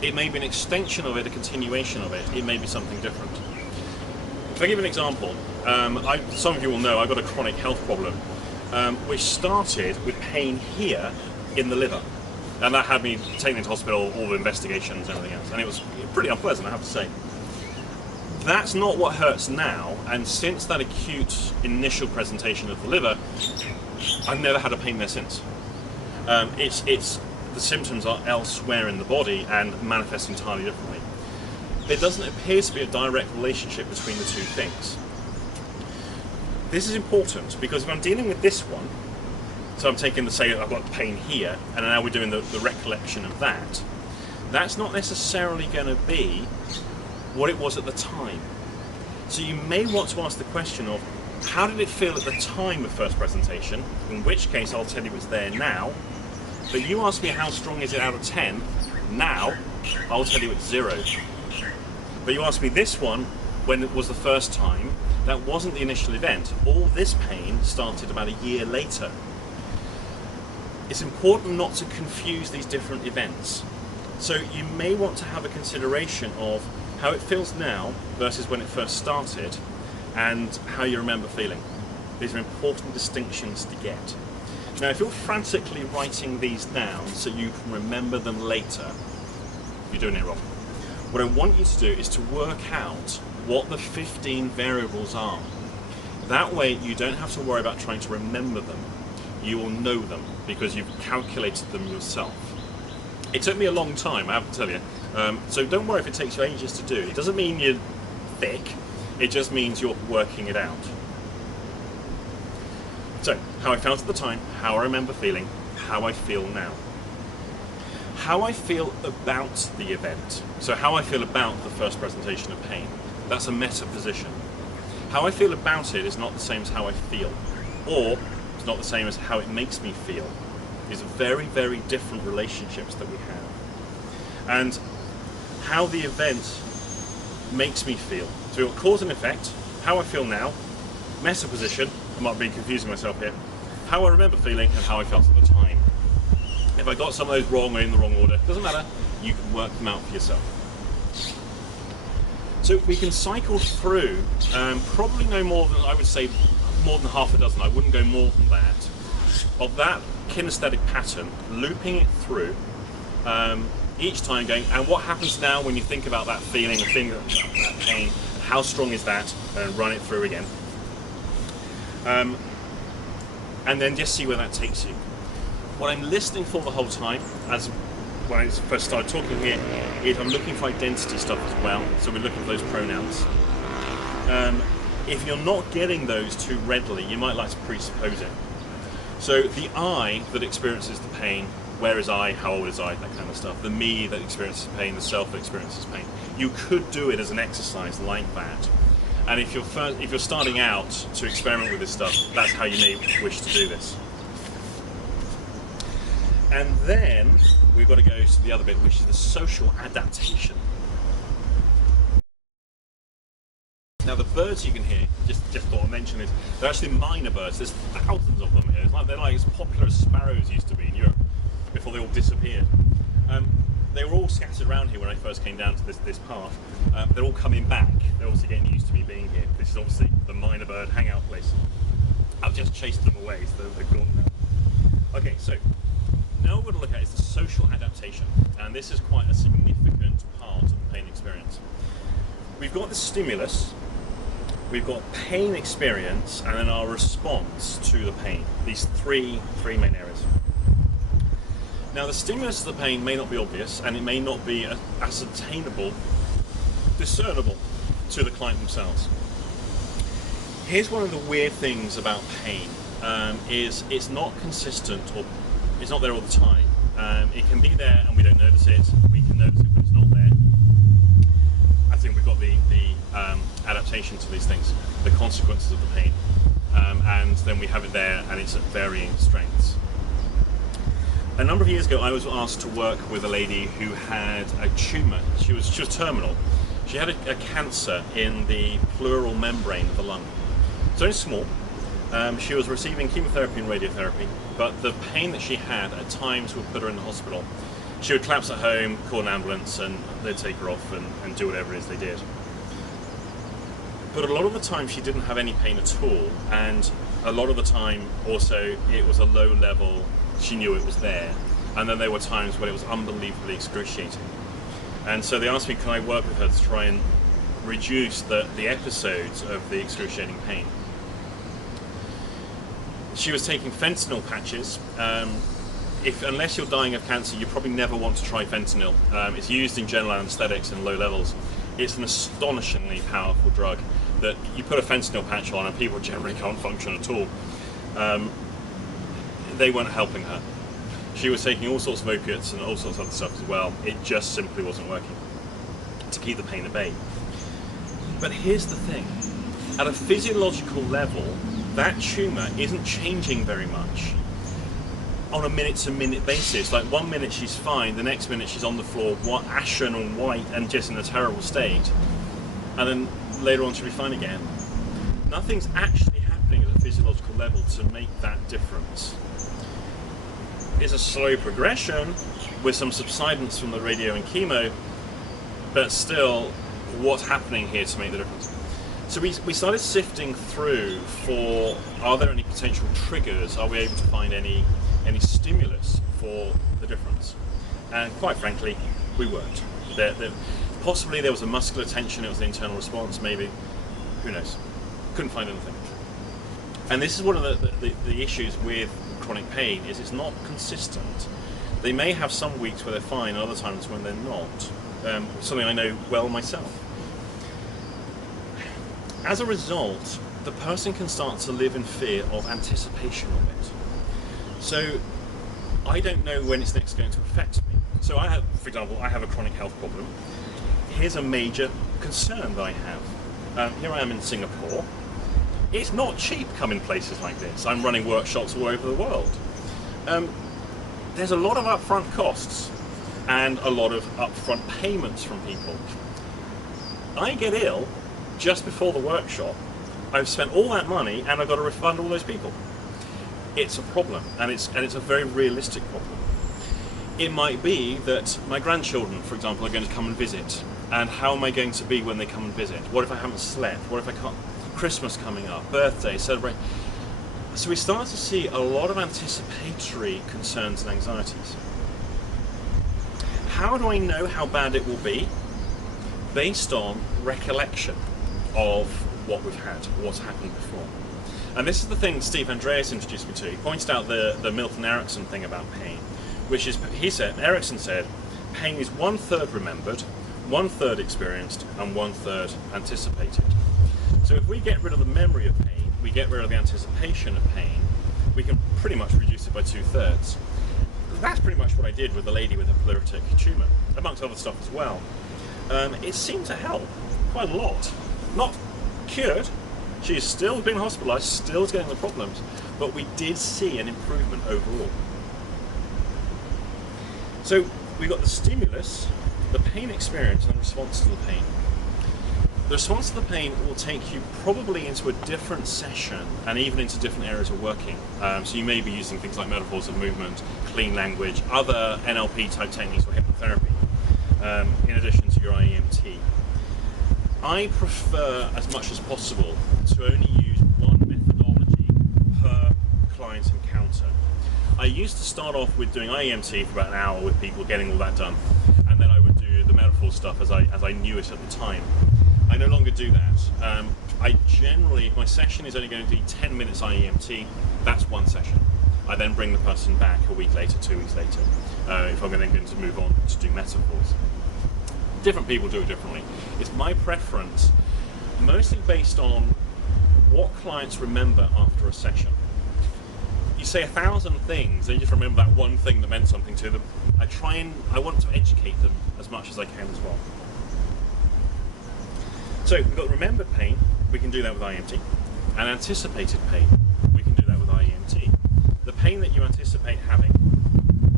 It may be an extension of it, a continuation of it. It may be something different. If I give an example, some of you will know I've got a chronic health problem, which started with pain here in the liver. And that had me taken into hospital, all the investigations and everything else. And it was pretty unpleasant, I have to say. That's not what hurts now, and since that acute initial presentation of the liver, I've never had a pain there since. The symptoms are elsewhere in the body and manifest entirely differently. There doesn't appear to be a direct relationship between the two things. This is important because if I'm dealing with this one, so I'm taking the, say I've got pain here, and now we're doing the recollection of that, that's not necessarily going to be what it was at the time. So you may want to ask the question of, how did it feel at the time of first presentation, in which case I'll tell you it's there now, but you ask me how strong is it out of 10, now I'll tell you it's 0. But you ask me this one, when it was the first time, that wasn't the initial event. All this pain started about a year later. It's important not to confuse these different events. So you may want to have a consideration of how it feels now versus when it first started and how you remember feeling. These are important distinctions to get. Now, if you're frantically writing these down so you can remember them later, you're doing it wrong. What I want you to do is to work out what the 15 variables are. That way you don't have to worry about trying to remember them. You will know them because you've calculated them yourself. It took me a long time, I have to tell you. So don't worry if it takes you ages to do. It doesn't mean you're thick, it just means you're working it out. So, how I felt at the time, how I remember feeling, how I feel now. How I feel about the event. So how I feel about the first presentation of pain. That's a meta position. How I feel about it is not the same as how I feel. Or it's not the same as how it makes me feel. These are very, very different relationships that we have. And how the event makes me feel. So we've got cause and effect, how I feel now, meta position, I might be confusing myself here, how I remember feeling and how I felt at the time. If I got some of those wrong or in the wrong order, doesn't matter, you can work them out for yourself. So we can cycle through probably no more than, I would say, more than half a dozen, I wouldn't go more than that, of that kinesthetic pattern, looping it through, each time going, and what happens now when you think about that feeling, and feeling that pain, how strong is that, and run it through again. And then just see where that takes you. What I'm listening for the whole time, as when I first started talking here, is I'm looking for identity stuff as well, so we're looking for those pronouns. If you're not getting those too readily, you might like to presuppose it. So the I that experiences the pain, where is I, how old is I, that kind of stuff. The me that experiences pain, the self that experiences pain. You could do it as an exercise like that. And if you're starting out to experiment with this stuff, that's how you may wish to do this. And then we've got to go to the other bit, which is the social adaptation. Now the birds you can hear, just thought I'd mention this, they're actually minor birds. There's thousands of them here. They're like as popular as sparrows used to be in Europe before they all disappeared. They were all scattered around here when I first came down to this path. They're all coming back. They're obviously getting used to me being here. This is obviously the minor bird hangout place. I've just chased them away, so they're gone now. Okay, so now what we're going to look at is the social adaptation, and this is quite a significant part of the pain experience. We've got the stimulus, we've got pain experience, and then our response to the pain. These three main areas. Now the stimulus of the pain may not be obvious, and it may not be ascertainable, discernible to the client themselves. Here's one of the weird things about pain, is it's not consistent, or it's not there all the time. It can be there and we don't notice it, we can notice it when it's not there. I think we've got the adaptation to these things, the consequences of the pain, and then we have it there and it's at varying strengths. A number of years ago I was asked to work with a lady who had a tumour. She was terminal. She had a cancer in the pleural membrane of the lung. It's only small. She was receiving chemotherapy and radiotherapy, but the pain that she had at times would put her in the hospital. She would collapse at home, call an ambulance, and they'd take her off and do whatever it is they did. But a lot of the time she didn't have any pain at all, and a lot of the time also it was a low level, she knew it was there, and then there were times when it was unbelievably excruciating. And so they asked me, can I work with her to try and reduce the episodes of the excruciating pain. She was taking fentanyl patches. Unless you're dying of cancer, you probably never want to try fentanyl. It's used in general anesthetics in low levels. It's an astonishingly powerful drug that you put a fentanyl patch on and people generally can't function at all. They weren't helping her. She was taking all sorts of opiates and all sorts of other stuff as well. It just simply wasn't working to keep the pain at bay. But here's the thing. At a physiological level, that tumour isn't changing very much on a minute-to-minute basis. Like 1 minute she's fine, the next minute she's on the floor, ashen and white and just in a terrible state. And then later on she'll be fine again. Nothing's actually happening at a physiological level to make that difference. It's a slow progression with some subsidence from the radio and chemo, but still, what's happening here to make the difference? So we started sifting through for, are there any potential triggers? Are we able to find any stimulus for the difference? And quite frankly, we weren't. Possibly there was a muscular tension, it was an internal response, maybe. Who knows? Couldn't find anything. And this is one of the issues with chronic pain, is it's not consistent. They may have some weeks where they're fine, and other times when they're not. Something I know well myself. As a result, the person can start to live in fear of anticipation of it. So I don't know when it's next going to affect me. So I have, for example, I have a chronic health problem. Here's a major concern that I have. Here I am in Singapore. It's not cheap coming places like this. I'm running workshops all over the world. There's a lot of upfront costs and a lot of upfront payments from people. I get ill just before the workshop. I've spent all that money and I've got to refund all those people. It's a problem, and it's a very realistic problem. It might be that my grandchildren, for example, are going to come and visit, and how am I going to be when they come and visit? What if I haven't slept? What if I can't? Christmas coming up, birthday, celebrate. So we start to see a lot of anticipatory concerns and anxieties. How do I know how bad it will be? Based on recollection of what we've had, what's happened before. And this is the thing Steve Andreas introduced me to. He pointed out the Milton Erickson thing about pain, which is, Erickson said, pain is 1/3 remembered, 1/3 experienced, and 1/3 anticipated. So if we get rid of the memory of pain, we get rid of the anticipation of pain, we can pretty much reduce it by 2/3. That's pretty much what I did with the lady with a pleuritic tumour, amongst other stuff as well. It seemed to help quite a lot. Not cured, she's still being hospitalised, still getting the problems, but we did see an improvement overall. So we got the stimulus, the pain experience, and the response to the pain. The response to the pain will take you probably into a different session and even into different areas of working. So you may be using things like metaphors of movement, clean language, other NLP type techniques or hypnotherapy, in addition to your IEMT. I prefer, as much as possible, to only use one methodology per client encounter. I used to start off with doing IEMT for about an hour with people, getting all that done, and then I would do the metaphor stuff as I knew it at the time. I no longer do that. I generally, my session is only going to be 10 minutes IEMT, that's one session. I then bring the person back a week later, 2 weeks later, if I'm then going to move on to do metaphors. Different people do it differently. It's my preference, mostly based on what clients remember after a session. You say 1,000 things, they just remember that one thing that meant something to them. I want to educate them as much as I can as well. So we've got remembered pain, we can do that with IEMT, and anticipated pain, we can do that with IEMT. The pain that you anticipate having,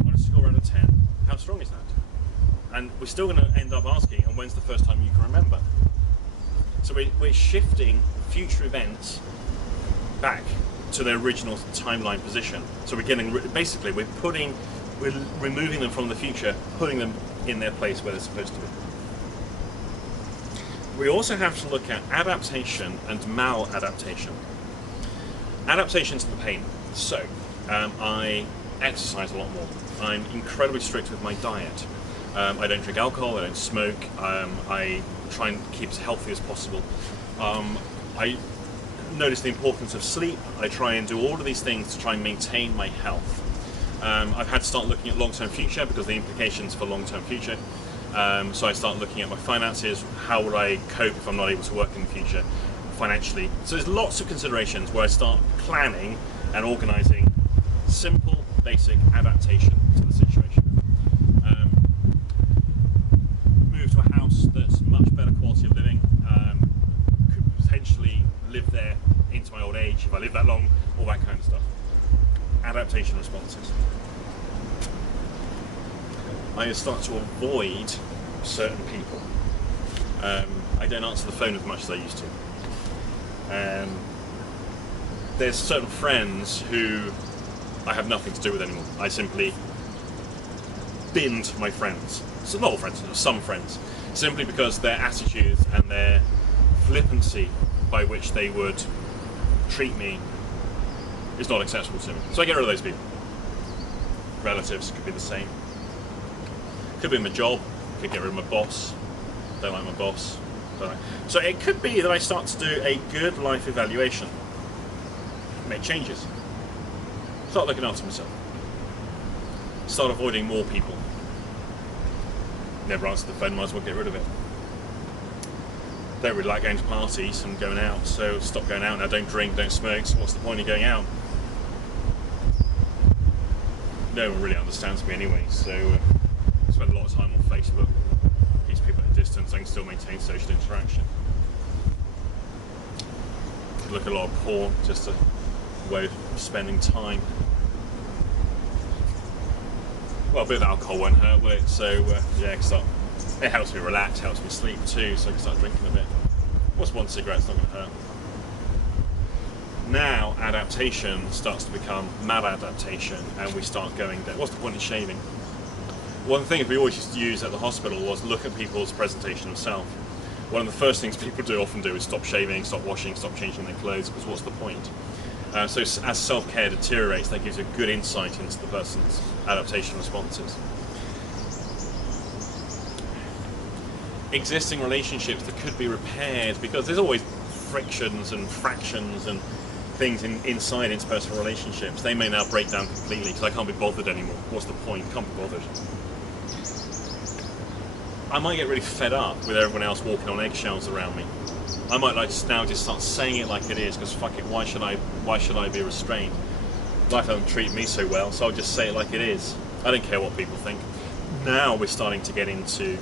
on a score out of 10, how strong is that? And we're still going to end up asking, and when's the first time you can remember? So we're shifting future events back to their original timeline position. So we're getting, basically, we're putting we're removing them from the future, putting them in their place where they're supposed to be. We also have to look at adaptation and maladaptation. Adaptation to the pain. So, I exercise a lot more. I'm incredibly strict with my diet. I don't drink alcohol, I don't smoke, I try and keep as healthy as possible. I notice the importance of sleep. I try and do all of these things to try and maintain my health. I've had to start looking at long-term future because of the implications for long-term future. So I start looking at my finances. How would I cope if I'm not able to work in the future financially? So there's lots of considerations where I start planning and organising simple, basic adaptation to the situation. Move to a house that's much better quality of living. Could potentially live there into my old age if I live that long, all that kind of stuff. Adaptation responses. I start to avoid certain people. I don't answer the phone as much as I used to. There's certain friends who I have nothing to do with anymore. I simply binned my friends. So not all friends, some friends. Simply because their attitudes and their flippancy by which they would treat me is not acceptable to me. So I get rid of those people. Relatives could be the same. Could be my job, could get rid of my boss. Don't like my boss. So it could be that I start to do a good life evaluation. Make changes. Start looking after myself. Start avoiding more people. Never answer the phone, might as well get rid of it. Don't really like going to parties and going out, so stop going out now. Don't drink, don't smoke, so what's the point of going out? No one really understands me anyway, so I spend a lot of time on Facebook. Keeps people at a distance, I can still maintain social interaction. Look at a lot of porn, just a way of spending time. Well, a bit of alcohol won't hurt, will it? So yeah, it helps me relax, helps me sleep too, so I can start drinking a bit. What's one cigarette? It's not going to hurt. Now adaptation starts to become maladaptation, and we start going there. What's the point of shaving? One of the things we always used to use at the hospital was look at people's presentation of self. One of the first things people often do is stop shaving, stop washing, stop changing their clothes, because what's the point? So as self-care deteriorates, that gives a good insight into the person's adaptation responses. Existing relationships that could be repaired, because there's always frictions and fractions and things inside interpersonal relationships. They may now break down completely because I can't be bothered anymore. What's the point? Can't be bothered. I might get really fed up with everyone else walking on eggshells around me. I might now just start saying it like it is, because fuck it, why should I be restrained? Life doesn't treat me so well, so I'll just say it like it is. I don't care what people think. Now we're starting to get into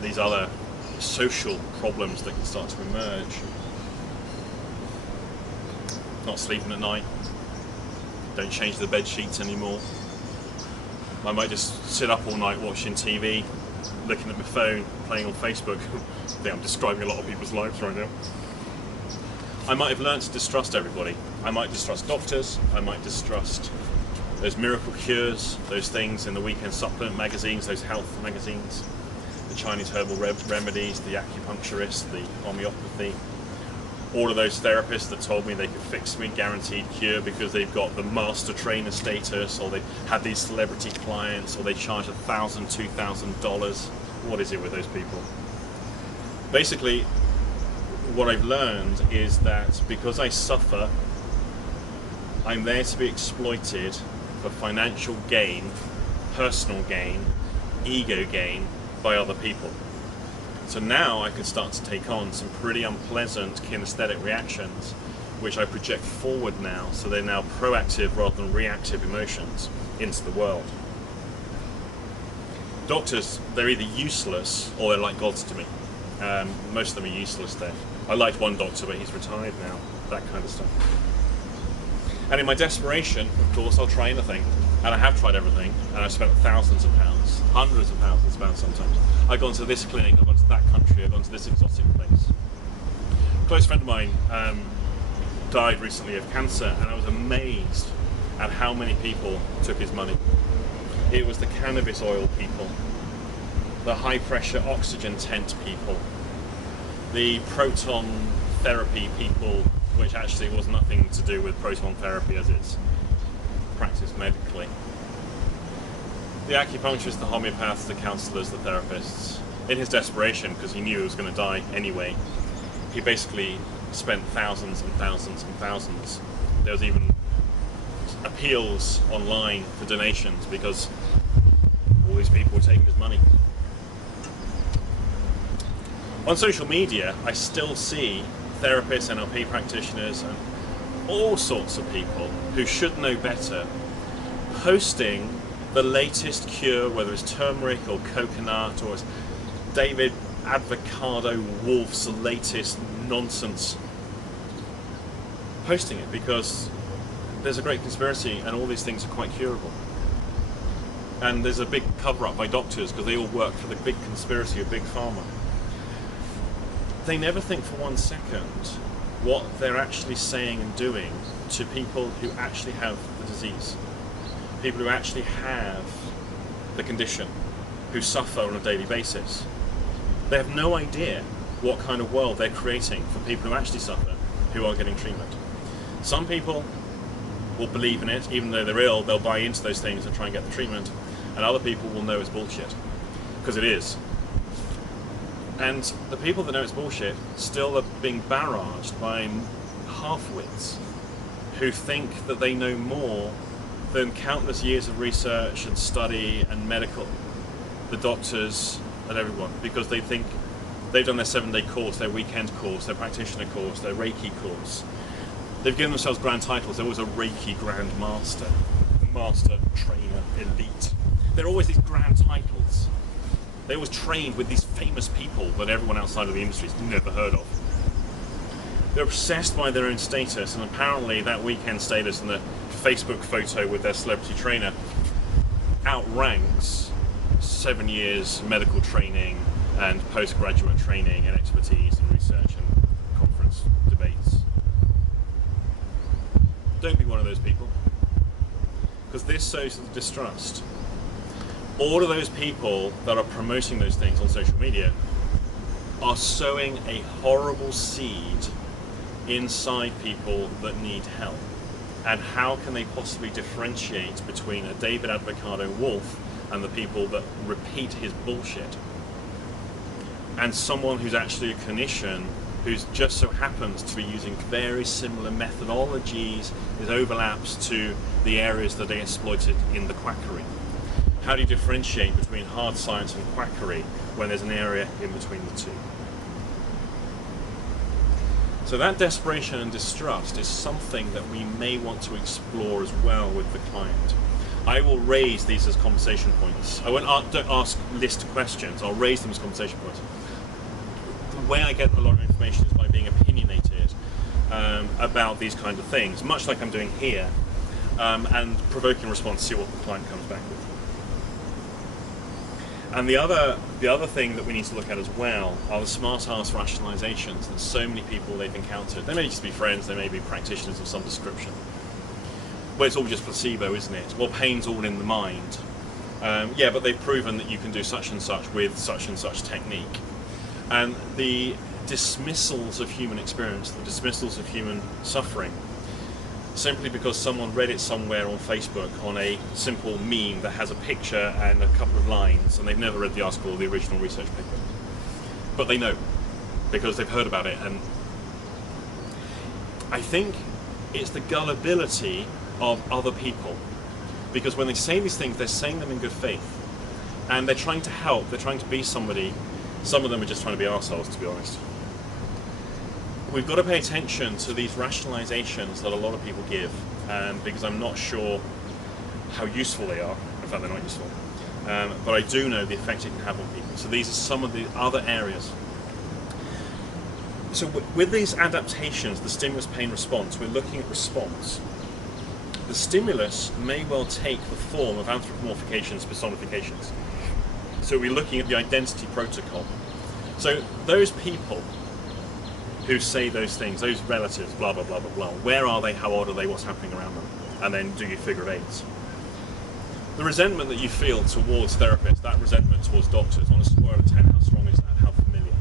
these other social problems that can start to emerge. Not sleeping at night. Don't change the bed sheets anymore. I might just sit up all night watching TV, looking at my phone, playing on Facebook. I think I'm describing a lot of people's lives right now. I might have learned to distrust everybody. I might distrust doctors. I might distrust those miracle cures, those things in the weekend supplement magazines, those health magazines, the Chinese herbal remedies, the acupuncturists, the homeopathy. All of those therapists that told me they could fix me, guaranteed cure, because they've got the master trainer status, or they've had these celebrity clients, or they charge $1,000, $2,000. What is it with those people? Basically, what I've learned is that because I suffer, I'm there to be exploited for financial gain, personal gain, ego gain by other people. So now I can start to take on some pretty unpleasant kinesthetic reactions, which I project forward now, so they're now proactive rather than reactive emotions into the world. Doctors, they're either useless or they're like gods to me. Most of them are useless there. I liked one doctor, but he's retired now, that kind of stuff. And in my desperation, of course, I'll try anything. And I have tried everything, and I've spent thousands of pounds, hundreds of thousands of pounds sometimes. I've gone to this clinic, I've gone to that country, I've gone to this exotic place. A close friend of mine died recently of cancer, and I was amazed at how many people took his money. It was the cannabis oil people, the high pressure oxygen tent people, the proton therapy people, which actually was nothing to do with proton therapy as it's practiced medically. The acupuncturists, the homeopaths, the counsellors, the therapists. In his desperation, because he knew he was going to die anyway, he basically spent thousands and thousands and thousands. There was even appeals online for donations because all these people were taking his money. On social media, I still see therapists, NLP practitioners, and all sorts of people who should know better posting the latest cure, whether it's turmeric or coconut or it's David Avocado Wolf's latest nonsense, posting it because there's a great conspiracy and all these things are quite curable. And there's a big cover-up by doctors because they all work for the big conspiracy of Big Pharma. They never think for 1 second what they're actually saying and doing to people who actually have the disease, people who actually have the condition, who suffer on a daily basis. They have no idea what kind of world they're creating for people who actually suffer, who are getting treatment. Some people will believe in it, even though they're ill, they'll buy into those things and try and get the treatment, and other people will know it's bullshit, because it is. And the people that know it's bullshit still are being barraged by half-wits who think that they know more than countless years of research and study and medical, the doctors and everyone, because they think they've done their 7-day course, their weekend course, their practitioner course, their Reiki course. They've given themselves grand titles. They're always a Reiki Grand Master, Master, Trainer, Elite. They're always these grand titles. They always trained with these famous people that everyone outside of the industry has never heard of. They're obsessed by their own status, and apparently that weekend status and the Facebook photo with their celebrity trainer outranks 7 years medical training and postgraduate training and expertise and research and conference debates. Don't be one of those people, because this sows the distrust. All of those people that are promoting those things on social media are sowing a horrible seed inside people that need help. And how can they possibly differentiate between a David Avocado Wolf and the people that repeat his bullshit, and someone who's actually a clinician who's just so happens to be using very similar methodologies with overlaps to the areas that they exploited in the quackery? How do you differentiate between hard science and quackery when there's an area in between the two? So that desperation and distrust is something that we may want to explore as well with the client. I will raise these as conversation points. Don't ask list questions, I'll raise them as conversation points. The way I get a lot of information is by being opinionated about these kinds of things, much like I'm doing here, and provoking response, see what the client comes back with. And the other thing that we need to look at as well are the smart-ass rationalizations that so many people they've encountered. They may just be friends, they may be practitioners of some description. Well, it's all just placebo, isn't it? Well, pain's all in the mind. Yeah, but they've proven that you can do such and such with such and such technique. And the dismissals of human experience, the dismissals of human suffering, simply because someone read it somewhere on Facebook on a simple meme that has a picture and a couple of lines, and they've never read the article or the original research paper. But they know, because they've heard about it. And I think it's the gullibility of other people, because when they say these things, they're saying them in good faith, and they're trying to help, they're trying to be somebody. Some of them are just trying to be arseholes, to be honest. We've got to pay attention to these rationalizations that a lot of people give, because I'm not sure how useful they are. In fact, they're not useful. But I do know the effect it can have on people. So these are some of the other areas. So with these adaptations, the stimulus pain response, we're looking at response. The stimulus may well take the form of anthropomorphications, personifications. So we're looking at the identity protocol. So those people who say those things, those relatives, blah, blah, blah, blah, blah, where are they, how old are they, what's happening around them? And then do your figure of eights. The resentment that you feel towards therapists, that resentment towards doctors, on a score out of 10, how strong is that? How familiar?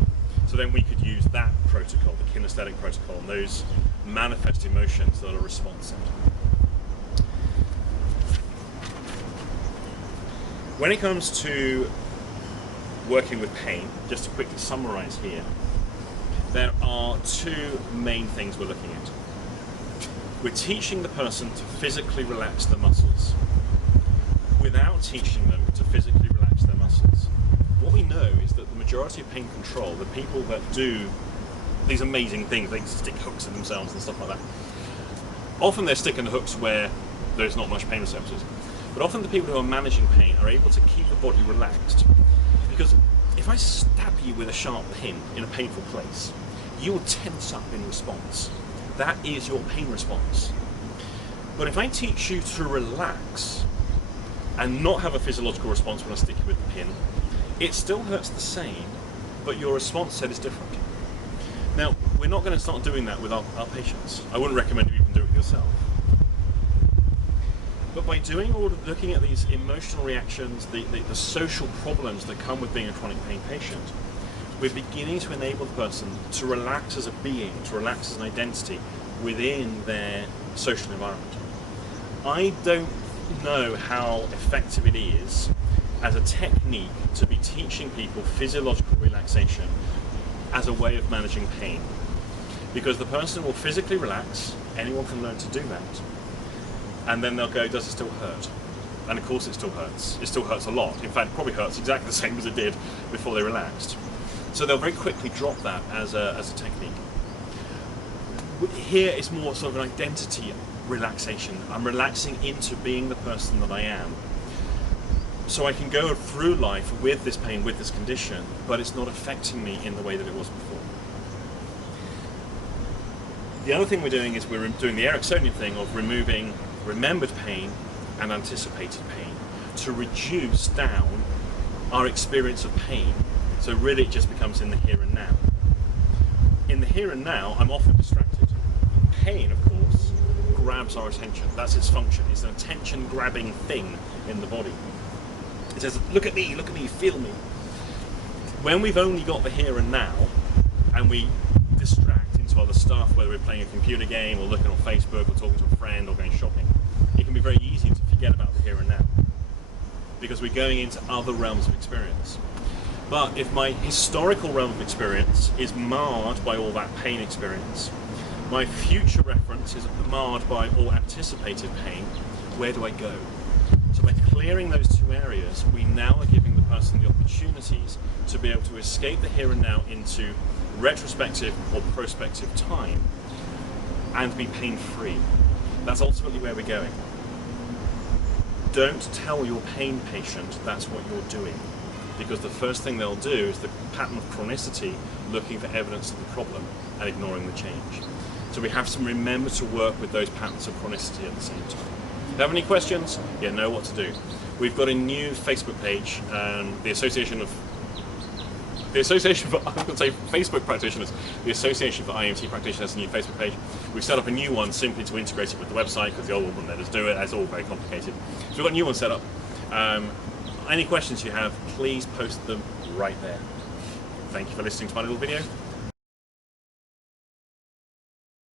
So then we could use that protocol, the kinesthetic protocol, and those manifest emotions that are responsive. When it comes to working with pain, just to quickly summarize here, there are two main things we're looking at. We're teaching the person to physically relax their muscles without teaching them to physically relax their muscles. What we know is that the majority of pain control, the people that do these amazing things, they stick hooks in themselves and stuff like that, often they're sticking the hooks where there's not much pain receptors. But often the people who are managing pain are able to keep the body relaxed. Because if I stab you with a sharp pin in a painful place, you will tense up in response. That is your pain response. But if I teach you to relax and not have a physiological response when I stick you with the pin, it still hurts the same, but your response set is different. Now, we're not going to start doing that with our patients. I wouldn't recommend you even do it yourself. But by looking at these emotional reactions, the social problems that come with being a chronic pain patient, we're beginning to enable the person to relax as a being, to relax as an identity within their social environment. I don't know how effective it is as a technique to be teaching people physiological relaxation as a way of managing pain. Because the person will physically relax, anyone can learn to do that, and then they'll go, does it still hurt? And of course it still hurts. It still hurts a lot. In fact, it probably hurts exactly the same as it did before they relaxed. So they'll very quickly drop that as a technique. Here it's more sort of an identity relaxation. I'm relaxing into being the person that I am. So I can go through life with this pain, with this condition, but it's not affecting me in the way that it was before. The other thing we're doing is we're doing the Ericksonian thing of removing remembered pain and anticipated pain to reduce down our experience of pain. So really it just becomes in the here and now. In the here and now, I'm often distracted. Pain, of course, grabs our attention. That's its function. It's an attention-grabbing thing in the body. It says, look at me, feel me. When we've only got the here and now, and we distract into other stuff, whether we're playing a computer game, or looking on Facebook, or talking to a friend, or going shopping, it can be very easy to forget about the here and now, because we're going into other realms of experience. But if my historical realm of experience is marred by all that pain experience, my future reference is marred by all anticipated pain, where do I go? So by clearing those two areas, we now are giving the person the opportunities to be able to escape the here and now into retrospective or prospective time and be pain-free. That's ultimately where we're going. Don't tell your pain patient that's what you're doing, because the first thing they'll do is the pattern of chronicity, looking for evidence of the problem and ignoring the change. So we have to remember to work with those patterns of chronicity at the same time. If you have any questions, you know what to do. We've got a new Facebook page, the Association for, I'm going to say Facebook practitioners, the Association for IEMT practitioners has a new Facebook page. We've set up a new one simply to integrate it with the website, because the old one wouldn't let us do it. It's all very complicated. So we've got a new one set up. Any questions you have, please post them right there. Thank you for listening to my little video.